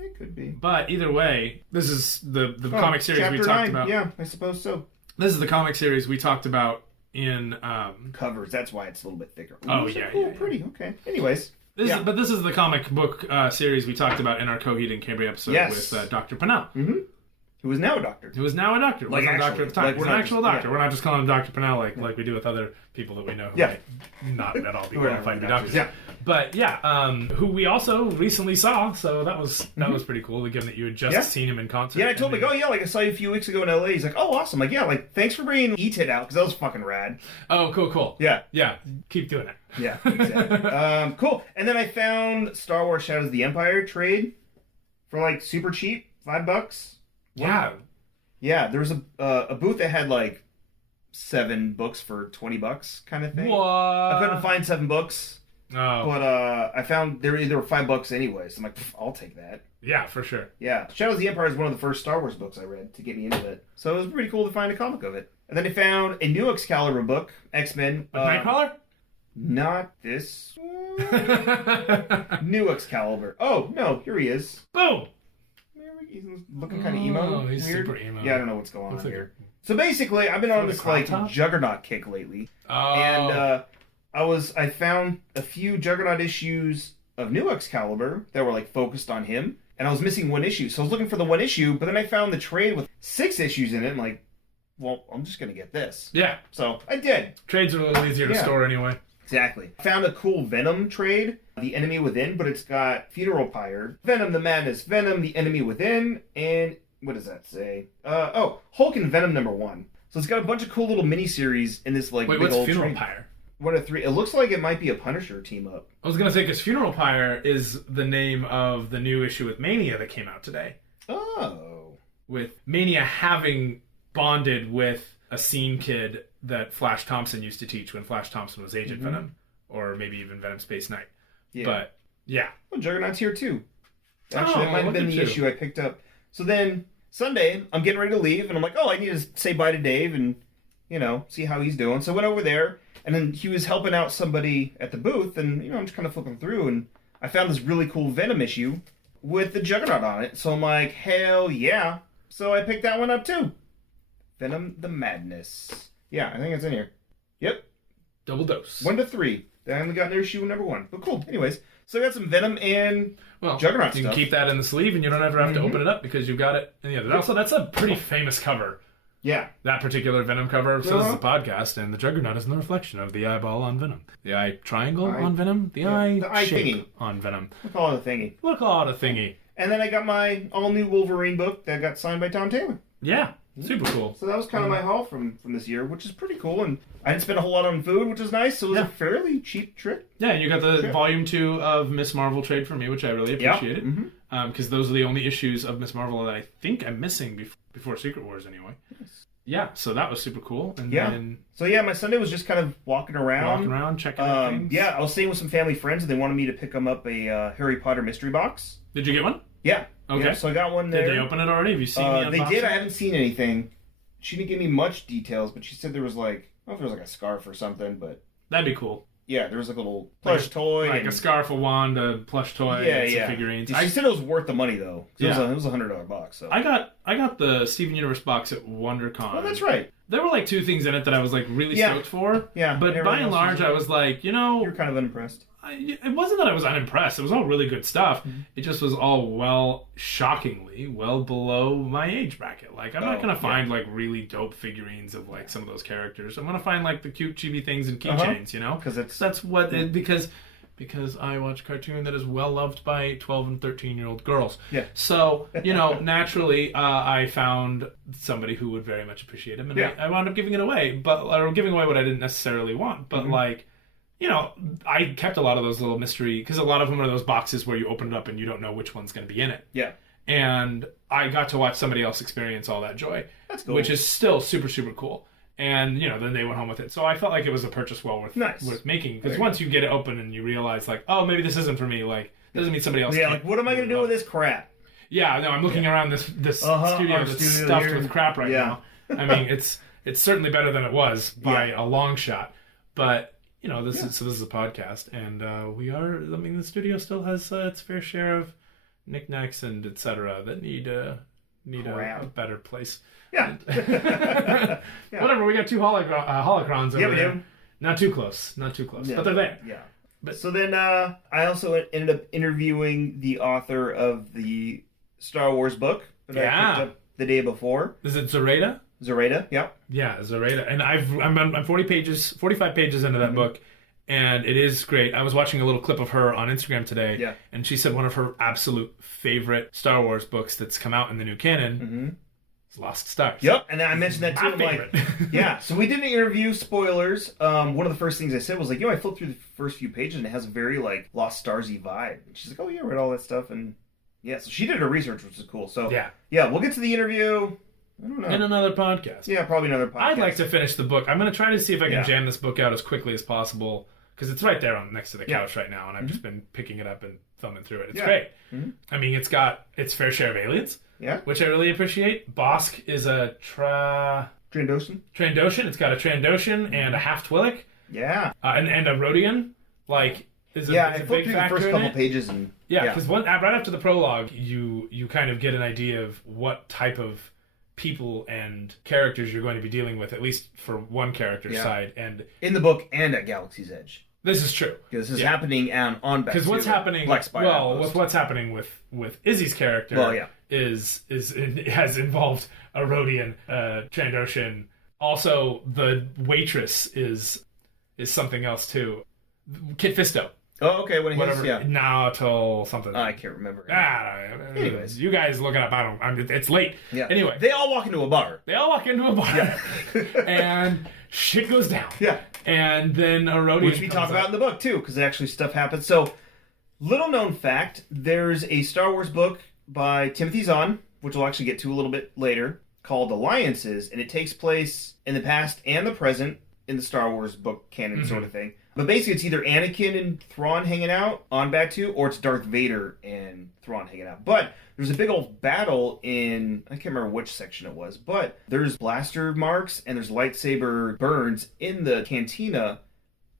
It could be. But either way, this is the comic series we talked about. Yeah, I suppose so. This is the comic series we talked about in covers. That's why it's a little bit thicker. Ooh, oh yeah, cool, yeah, pretty. Okay. Anyways, but this is the comic book series we talked about in our Coheed and Cambria episode with Dr. Pennell. Mm-hmm. Who is now a doctor. Who is now a doctor. Like wasn't a doctor at the time. Like was an actual doctor. Yeah. We're not just calling him Dr. Pennell like we do with other people that we know who might not at all be qualified to be doctors. Yeah. But who we also recently saw, so that was pretty cool, given that you had just seen him in concert. Yeah, I told him, like, oh yeah, like I saw you a few weeks ago in LA. He's like, oh awesome, like yeah, like thanks for bringing E-Tit out because that was fucking rad. Oh, cool. Yeah, keep doing it. Yeah, exactly. Cool. And then I found Star Wars Shadows of the Empire trade for like super cheap, $5. Yeah, there was a booth that had like 7 books for $20 kind of thing. What? I couldn't find 7 books. Oh. But I found there were $5 anyway, so I'm like, I'll take that. Yeah, for sure. Yeah. Shadows of the Empire is one of the first Star Wars books I read to get me into it. So it was pretty cool to find a comic of it. And then I found a new Excalibur book, X-Men. Nightcrawler? Not this one. New Excalibur. Oh, no, here he is. Boom! He's looking kind of emo. He's weird. Super emo. Yeah, I don't know what's going on here. So basically, I've been on this like Juggernaut kick lately. Oh. And I found a few Juggernaut issues of New Excalibur that were like focused on him, and I was missing 1 issue. So I was looking for the 1 issue, but then I found the trade with 6 issues in it, and like, well, I'm just gonna get this. Yeah. So I did. Trades are a little easier to store anyway. Exactly. I found a cool Venom trade, The Enemy Within, but it's got Funeral Pyre, Venom the Madness, Venom, The Enemy Within, and what does that say? Hulk and Venom #1. So it's got a bunch of cool little miniseries in this like big what's old Funeral trade. Pyre? 1 of 3. It looks like it might be a Punisher team up. I was gonna say because Funeral Pyre is the name of the new issue with Mania that came out today. Oh. With Mania having bonded with a scene kid that Flash Thompson used to teach when Flash Thompson was Agent Venom, or maybe even Venom Space Knight. Yeah. But yeah, well, Juggernaut's here too. Actually, that might have been the issue I picked up. So then Sunday, I'm getting ready to leave, and I'm like, oh, I need to say bye to Dave and see how he's doing. So I went over there, and then he was helping out somebody at the booth, and I'm just kind of flipping through, and I found this really cool Venom issue with the Juggernaut on it. So I'm like, hell yeah! So I picked that one up too. Venom the Madness. Yeah, I think it's in here. Yep. Double dose. 1 to 3. I only got their issue #1. But cool. Anyways, so I got some Venom and Juggernaut stuff. You can keep that in the sleeve and you don't ever have to open it up because you've got it in the other. Also, that's a pretty famous cover. Yeah. That particular Venom cover. So this is the podcast, and the Juggernaut is the reflection of the eyeball on Venom. The eye triangle on Venom. The eye shape thingy on Venom. We'll call it a thingy. We'll call it a thingy. And then I got my all-new Wolverine book that got signed by Tom Taylor. Yeah. Super cool. So that was kind of my haul from this year, which is pretty cool. And I didn't spend a whole lot on food, which is nice. So it was a fairly cheap trip. Yeah, you got the volume 2 of Miss Marvel trade for me, which I really appreciated. Because those are the only issues of Miss Marvel that I think I'm missing before Secret Wars anyway. Yes. Yeah, so that was super cool. And then so my Sunday was just kind of walking around, checking out things. Yeah, I was staying with some family friends, and they wanted me to pick them up a Harry Potter mystery box. Did you get one? Yeah. Okay. Yeah, so I got one there. Did they open it already? Have you seen the unboxing? They did. I haven't seen anything. She didn't give me much details, but she said there was like, I don't know if there was like a scarf or something, but That'd be cool. Yeah, there was like a little plush toy. Like a scarf, a wand, a plush toy, and some figurines. She said it was worth the money, though. It was a $100 box. So. I got the Steven Universe box at WonderCon. Oh, that's right. There were like 2 things in it that I was like really stoked for. Yeah. But by and large, I was like, You're kind of unimpressed. It wasn't that I was unimpressed. It was all really good stuff. Mm-hmm. It just was all shockingly well below my age bracket. Like, I'm not going to find, like, really dope figurines of, like, some of those characters. I'm going to find, like, the cute chibi things and keychains, you know? Because that's what... Because I watch cartoon that is well-loved by 12 and 13-year-old girls. Yeah. So, naturally, I found somebody who would very much appreciate him, and I wound up giving it away. Or giving away what I didn't necessarily want. But, like... I kept a lot of those little mystery, because a lot of them are those boxes where you open it up and you don't know which one's going to be in it. Yeah. And I got to watch somebody else experience all that joy. That's cool. Which is still super, super cool. And, then they went home with it. So I felt like it was a purchase well worth making. Because once you get it open and you realize, like, oh, maybe this isn't for me, like, doesn't mean somebody else Yeah, like, what am I going to do with this crap? Yeah, no, I'm looking around this studio that's stuffed with crap right now. I mean, it's certainly better than it was by a long shot. But... this is a podcast, and the studio still has its fair share of knickknacks and etc. that need a better place. Yeah. Whatever. We got 2 holocrons over there. Not too close, but they're there. Yeah. But so then I also ended up interviewing the author of the Star Wars book that I picked up the day before. Is it Zoraida? Zoraida, yeah. Yeah, Zoraida. And I'm 45 pages into that book, and it is great. I was watching a little clip of her on Instagram today, and she said one of her absolute favorite Star Wars books that's come out in the new canon is Lost Stars. Yep, and I mentioned that too. Yeah, so we did an interview, spoilers. One of the first things I said was like, I flipped through the first few pages, and it has a very, like, Lost Starsy vibe. And she's like, oh, yeah, I read all that stuff, and yeah, so she did her research, which is cool. So, yeah, we'll get to the interview... I don't know. In another podcast. Yeah, probably another podcast. I'd like to finish the book. I'm going to try to see if I can jam this book out as quickly as possible, because it's right there next to the couch right now, and I've just been picking it up and thumbing through it. It's great. Mm-hmm. I mean, it's got its fair share of aliens, which I really appreciate. Bosk is a Trandoshan. It's got a Trandoshan and a half Twi'lek. Yeah. And a Rhodian. Like, is a, I flipped through the first couple pages and... Yeah, because right after the prologue, you kind of get an idea of what type of people and characters you're going to be dealing with, at least for one character's side, and in the book and at Galaxy's Edge. This is true because this is happening on because what's happening what's happening with Izzy's character is it has involved a Rhodian, Trandoshan. Also, the waitress is something else too. Kit Fisto. Oh, okay. Naruto something. I can't remember. Anyways, you guys look it up. It's late. Yeah. Anyway, they all walk into a bar. And shit goes down. Yeah. And then a Rhodian, which we talk about in the book too, because actually stuff happens. So, little known fact: there's a Star Wars book by Timothy Zahn, which we'll actually get to a little bit later, called Alliances, and it takes place in the past and the present in the Star Wars book canon sort of thing. But basically, it's either Anakin and Thrawn hanging out on Batuu, or it's Darth Vader and Thrawn hanging out. But there's a big old battle in, I can't remember which section it was, but there's blaster marks and there's lightsaber burns in the cantina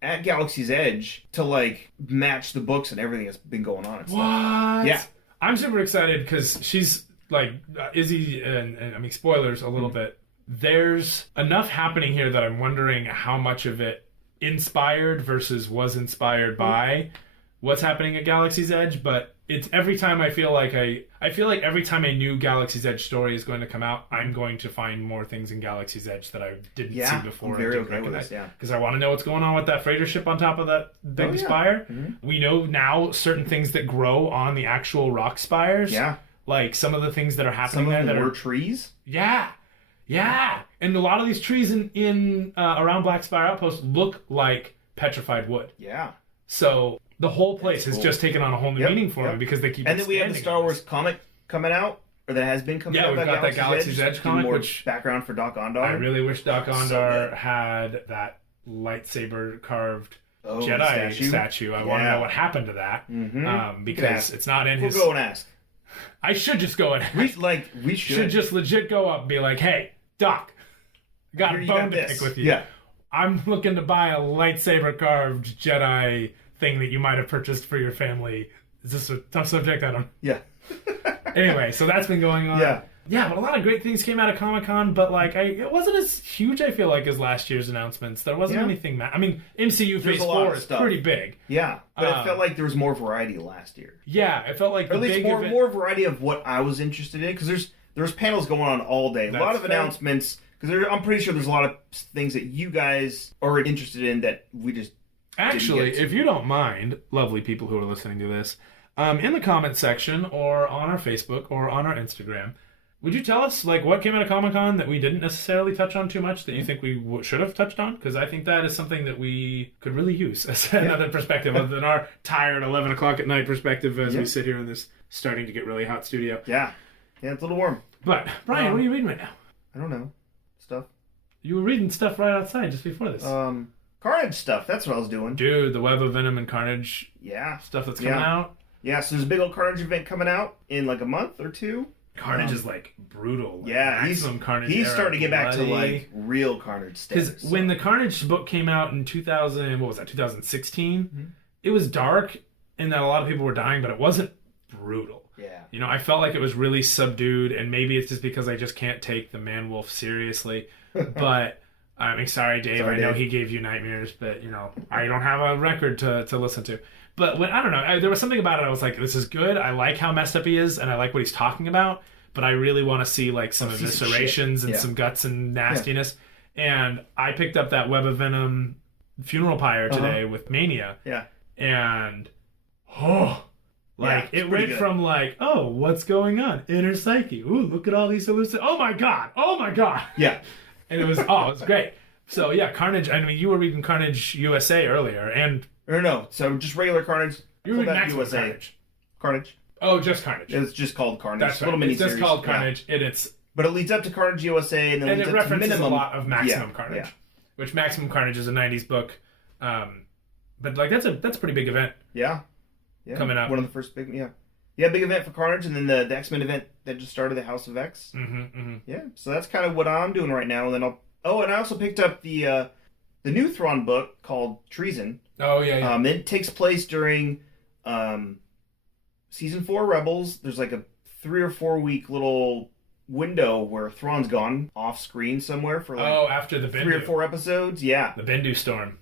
at Galaxy's Edge to, like, match the books and everything that's been going on. And stuff. What? Yeah. I'm super excited because she's, like, Izzy, and I mean, spoilers a little bit. There's enough happening here that I'm wondering how much of it inspired versus was inspired by what's happening at Galaxy's Edge, but it's every time I feel like every time a new Galaxy's Edge story is going to come out, I'm going to find more things in Galaxy's Edge that I didn't see before. I'm very okay with this, because I want to know what's going on with that freighter ship on top of that big spire. We know now certain things that grow on the actual rock spires. Yeah, like some of the things that are happening there that were trees. Yeah, and a lot of these trees in around Black Spire Outpost look like petrified wood. Yeah. So the whole place has just taken on a whole new meaning for me because they keep. And then we have the Star Wars comic coming out, or that has been coming out. Yeah, we've got that Galaxy's Edge comic, more which background for Doc Ondar. I really wish Doc Ondar had that lightsaber carved Jedi statue. I want to know what happened to that because it's not in his. We'll go and ask. I should just go and we should just legit go up and be like, hey, Doc, got a bone to pick with you. Yeah. I'm looking to buy a lightsaber carved Jedi thing that you might have purchased for your family. Is this a tough subject? I don't. Yeah. Anyway, so that's been going on. Yeah. Yeah, but a lot of great things came out of Comic-Con, but like it wasn't as huge, I feel like, as last year's announcements. There wasn't anything... I mean, MCU Phase 4 is pretty big. Yeah, but it felt like there was more variety last year. Yeah, it felt like or at least more variety of what I was interested in, because there's panels going on all day. A lot of announcements, because I'm pretty sure there's a lot of things that you guys are interested in that we just Actually, if you don't mind, lovely people who are listening to this, in the comment section or on our Facebook or on our Instagram... Would you tell us, like, what came out of Comic-Con that we didn't necessarily touch on too much that you think we should have touched on? Because I think that is something that we could really use as another perspective other than our tired 11 o'clock at night perspective as we sit here in this starting to get really hot studio. Yeah. Yeah, it's a little warm. But, Brian, what are you reading right now? I don't know. Stuff. You were reading stuff right outside just before this. Carnage stuff. That's what I was doing. Dude, the Web of Venom and Carnage stuff that's coming out. Yeah, so there's a big old Carnage event coming out in like a month or two. Carnage is like brutal. Like maximum Carnage. He's starting to get back to like real Carnage status. Because when the Carnage book came out in 2016, it was dark in that a lot of people were dying, but it wasn't brutal. Yeah. You know, I felt like it was really subdued, and maybe it's just because I just can't take the Man Wolf seriously. But I mean, sorry, Dave. I know he gave you nightmares, but you know, I don't have a record to listen to. But I don't know, there was something about it. I was like, this is good. I like how messed up he is, and I like what he's talking about. But I really want to see like some eviscerations and some guts and nastiness. Yeah. And I picked up that Web of Venom Funeral Pyre today with Mania. Yeah. And it went from like, oh, what's going on? Inner psyche. Ooh, look at all these hallucinations. Oh my god. Yeah. And it was it was great. So yeah, Carnage. I mean, you were reading Carnage USA earlier, and no, so just regular Carnage. You were reading Maximum USA. Carnage. Oh, just Carnage. It's just called Carnage. That's right. It's just called Carnage, and it's. But it leads up to Carnage USA, and then it references a lot of Maximum Carnage, which Maximum Carnage is a '90s book, but like that's a pretty big event. Yeah. Coming up. One of the first big big event for Carnage, and then the X-Men event that just started, the House of X. Yeah, so that's kind of what I'm doing right now, and then and I also picked up the new Thrawn book called Treason. Oh yeah. It takes place during season 4 Rebels. There's like a 3 or 4 week little window where Thrawn's gone off screen somewhere for like after the Bendu. 3 or 4 episodes. Yeah, the Bendu storm.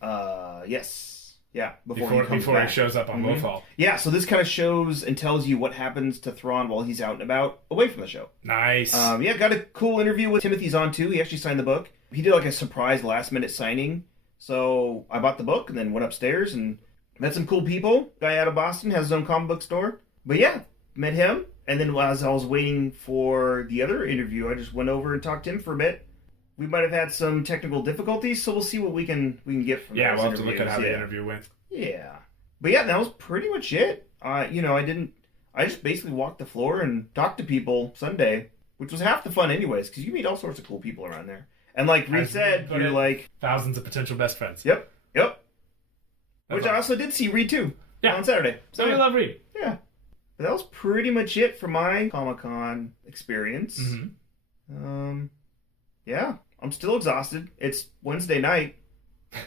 Yes. Yeah, before he shows up on Lothal. Yeah, so this kind of shows and tells you what happens to Thrawn while he's out and about, away from the show. Nice. Got a cool interview with Timothy Zahn too. He actually signed the book. He did like a surprise last minute signing. So I bought the book and then went upstairs and met some cool people. Guy out of Boston has his own comic book store. But yeah, met him. And then as I was waiting for the other interview, I just went over and talked to him for a bit. We might have had some technical difficulties, so we'll see what we can get from those we'll have to look at how the interview went. Yeah. But yeah, that was pretty much it. I just basically walked the floor and talked to people Sunday, which was half the fun anyways, because you meet all sorts of cool people around there. And like Reed said, you're like... thousands of potential best friends. Yep. Which awesome. I also did see Reed too. On Saturday. So we love Reed. Yeah. But that was pretty much it for my Comic-Con experience. Yeah. I'm still exhausted. It's Wednesday night.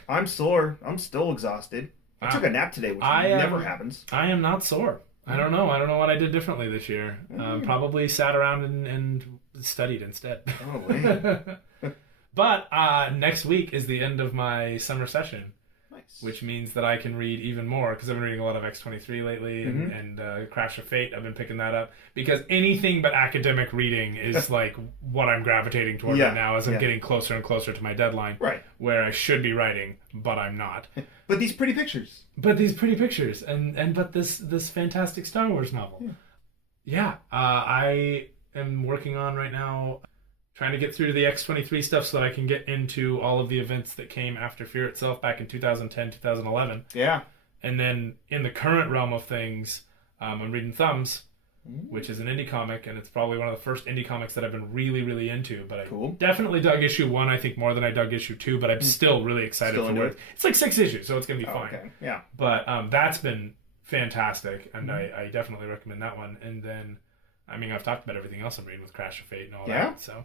I'm sore. I'm still exhausted. I took a nap today, which never happens. I am not sore. I don't know. I don't know what I did differently this year. Probably sat around and studied instead. Oh, wait. But next week is the end of my summer session. Nice. Which means that I can read even more, because I've been reading a lot of X-23 lately, and Crash of Fate. I've been picking that up, because anything but academic reading is like what I'm gravitating toward right now as I'm getting closer and closer to my deadline, where I should be writing, but I'm not. But these pretty pictures. But this fantastic Star Wars novel. I am working on right now, trying to get through to the X-23 stuff so that I can get into all of the events that came after Fear itself back in 2010, 2011. Yeah. And then in the current realm of things, I'm reading Thumbs, which is an indie comic, and it's probably one of the first indie comics that I've been really, really into. But I definitely dug issue 1, I think, more than I dug issue 2, but I'm still really excited for it. It's like 6 issues, so it's going to be fine. Okay. Yeah. But that's been fantastic, and I definitely recommend that one. And then... I mean, I've talked about everything else I'm reading with Crash of Fate and all that. So,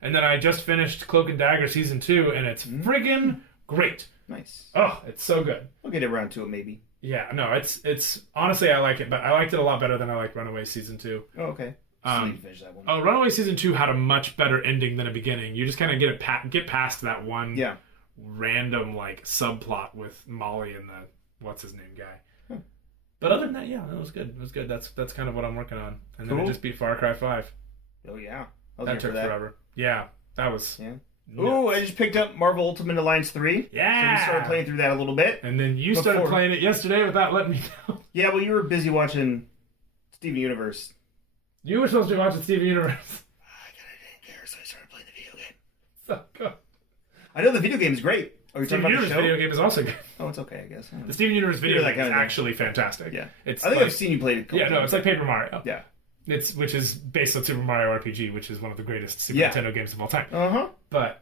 and then I just finished Cloak and Dagger Season 2, and it's friggin' great. Nice. Oh, it's so good. I'll get around to it maybe. Yeah, no, it's honestly I like it, but I liked it a lot better than I liked Runaway Season 2. Oh, okay. Finish that one. Oh, Runaway Season 2 had a much better ending than a beginning. You just kind of get past that one random like subplot with Molly and the what's his name guy. Huh. But other than that, yeah, it was good. It was good. That's kind of what I'm working on. And then it just beat Far Cry 5. Oh yeah. That took forever. Yeah, that was. Yeah. Ooh, I just picked up Marvel Ultimate Alliance 3. Yeah! So we started playing through that a little bit. And then you started playing it yesterday without letting me know. Yeah, well, you were busy watching Steven Universe. You were supposed to be watching Steven Universe. I didn't care, so I started playing the video game. So good. I know the video game is great. Are you talking about the show? Video game is also good. Oh, it's okay, I guess. The Steven Universe video game is actually fantastic. Yeah. I think I've seen you play it. Yeah, no, it's like Paper Mario. Yeah. Which is based on Super Mario RPG, which is one of the greatest Super Nintendo games of all time. Uh-huh. But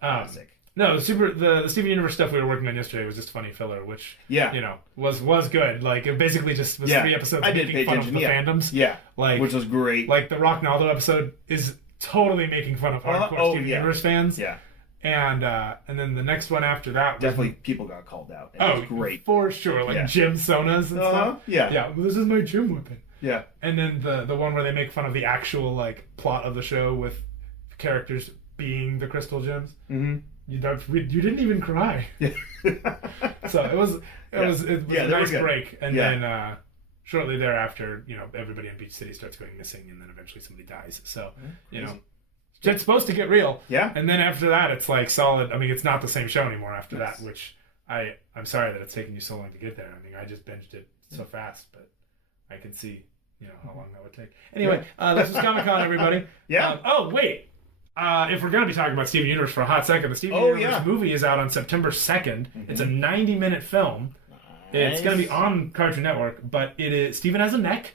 no, the Steven Universe stuff we were working on yesterday was just funny filler, which was good. Like it basically just was 3 episodes making fun of the fandoms. Yeah. Like which was great. Like the Rock Naldo episode is totally making fun of hardcore Steven Universe fans. Yeah. And then the next one after that definitely people got called out. It was great. For sure. Like gym sonas and stuff. Yeah. Yeah. Well, this is my gym weapon. Yeah. And then the one where they make fun of the actual like plot of the show with characters being the crystal gems. Mm-hmm. You didn't even cry. Yeah. So it was a nice break. And then shortly thereafter, everybody in Beach City starts going missing, and then eventually somebody dies. So it's supposed to get real. Yeah. And then after that, it's like solid. I mean, it's not the same show anymore after that, which I'm sorry that it's taken you so long to get there. I mean, I just binged it so fast, but I can see, how long that would take. Anyway, this was Comic-Con, everybody. Yeah. Wait. If we're going to be talking about Steven Universe for a hot second, the Steven Universe movie is out on September 2nd. Mm-hmm. It's a 90-minute film. Nice. It's going to be on Cartoon Network, but it is Steven has a neck.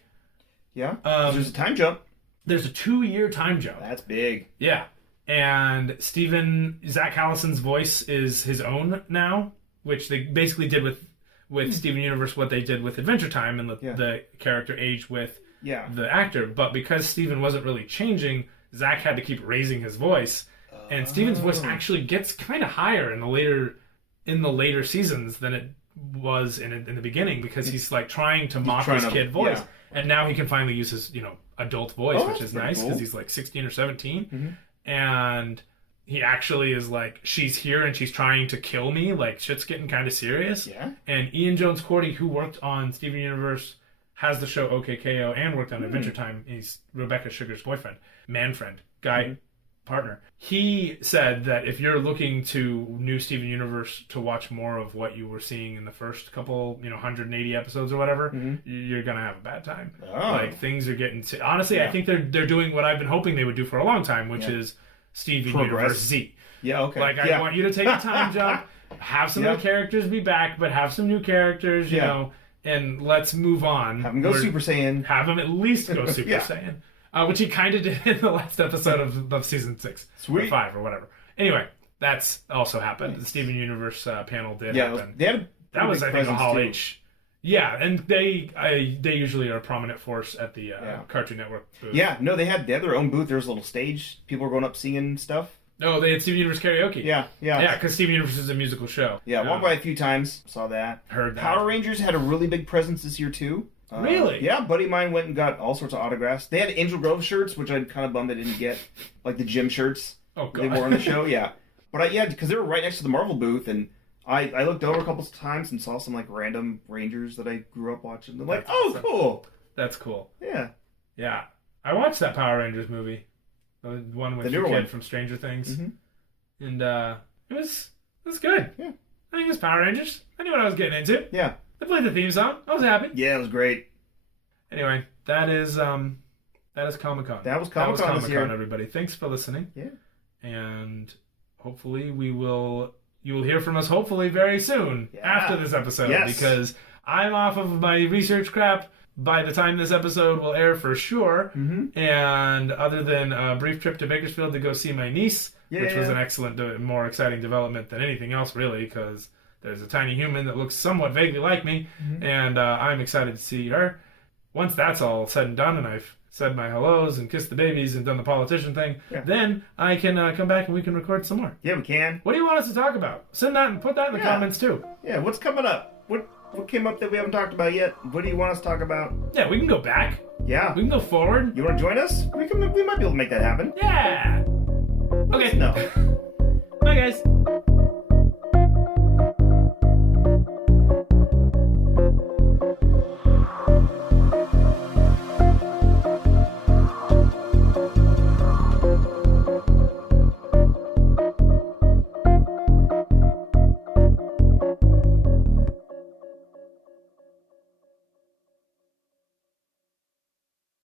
Yeah. There's a time jump. There's a 2-year time jump. That's big. Yeah. And Zach Hallison's voice is his own now, which they basically did with Steven Universe what they did with Adventure Time and the character age with the actor. But because Steven wasn't really changing, Zach had to keep raising his voice. And Steven's voice actually gets kind of higher in the later seasons than it was in the beginning, because he's like trying to mock his kid voice. Yeah. And now he can finally use his, adult voice, which is nice because he's like 16 or 17. Mm-hmm. And he actually is like, she's here and she's trying to kill me. Like, shit's getting kind of serious. Yeah. And Ian Jones-Cordy, who worked on Steven Universe, has the show OKKO and worked on Adventure Time. He's Rebecca Sugar's boyfriend, partner. He said that if you're looking to new Steven Universe to watch more of what you were seeing in the first couple, 180 episodes or whatever, you're gonna have a bad time. Oh. Like, things are getting... Honestly, I think they're doing what I've been hoping they would do for a long time, which is Steven Universe Z. Yeah, okay. Like, I want you to take a time jump, have some of the characters be back, but have some new characters, you know, and let's move on. Have them go Super Saiyan. Have them at least go Super Saiyan. Which he kind of did in the last episode of season 6. Sweet. Or 5 or whatever. Anyway, that's also happened. Nice. The Steven Universe panel did happen. That was, I think, a Hall H. Yeah, and they usually are a prominent force at the Cartoon Network booth. Yeah, no, they had their own booth. There was a little stage. People were going up singing stuff. Oh, they had Steven Universe karaoke. Yeah. Yeah, because Steven Universe is a musical show. Yeah, walked by a few times. Saw that. Heard that. Power Rangers had a really big presence this year, too. Really? Yeah, buddy of mine went and got all sorts of autographs. They had Angel Grove shirts, which I'm kind of bummed I didn't get. Like the gym shirts. Oh, God. They wore on the show, yeah. But because they were right next to the Marvel booth, and I looked over a couple of times and saw some like random Rangers that I grew up watching. They're like, awesome. Cool. That's cool. Yeah. Yeah. I watched that Power Rangers movie. The one with the kid from Stranger Things. Mm-hmm. And it was good. Yeah. I think it was Power Rangers. I knew what I was getting into. Yeah. I played the theme song. I was happy. Yeah, it was great. Anyway, that is Comic-Con. That was Comic-Con this year. Everybody. Thanks for listening. Yeah. And hopefully you will hear from us hopefully very soon after this episode. Yes. Because I'm off of my research crap by the time this episode will air for sure. Mm-hmm. And other than a brief trip to Bakersfield to go see my niece, which was an excellent, more exciting development than anything else really, because there's a tiny human that looks somewhat vaguely like me, and I'm excited to see her. once that's all said and done and I've said my hellos and kissed the babies and done the politician thing, then I can come back and we can record some more. Yeah, we can. What do you want us to talk about? Send that and put that in the comments too. Yeah, what's coming up? What came up that we haven't talked about yet? What do you want us to talk about? Yeah, we can go back. Yeah. We can go forward. You want to join us? We might be able to make that happen. Yeah. Okay. No. Bye, guys.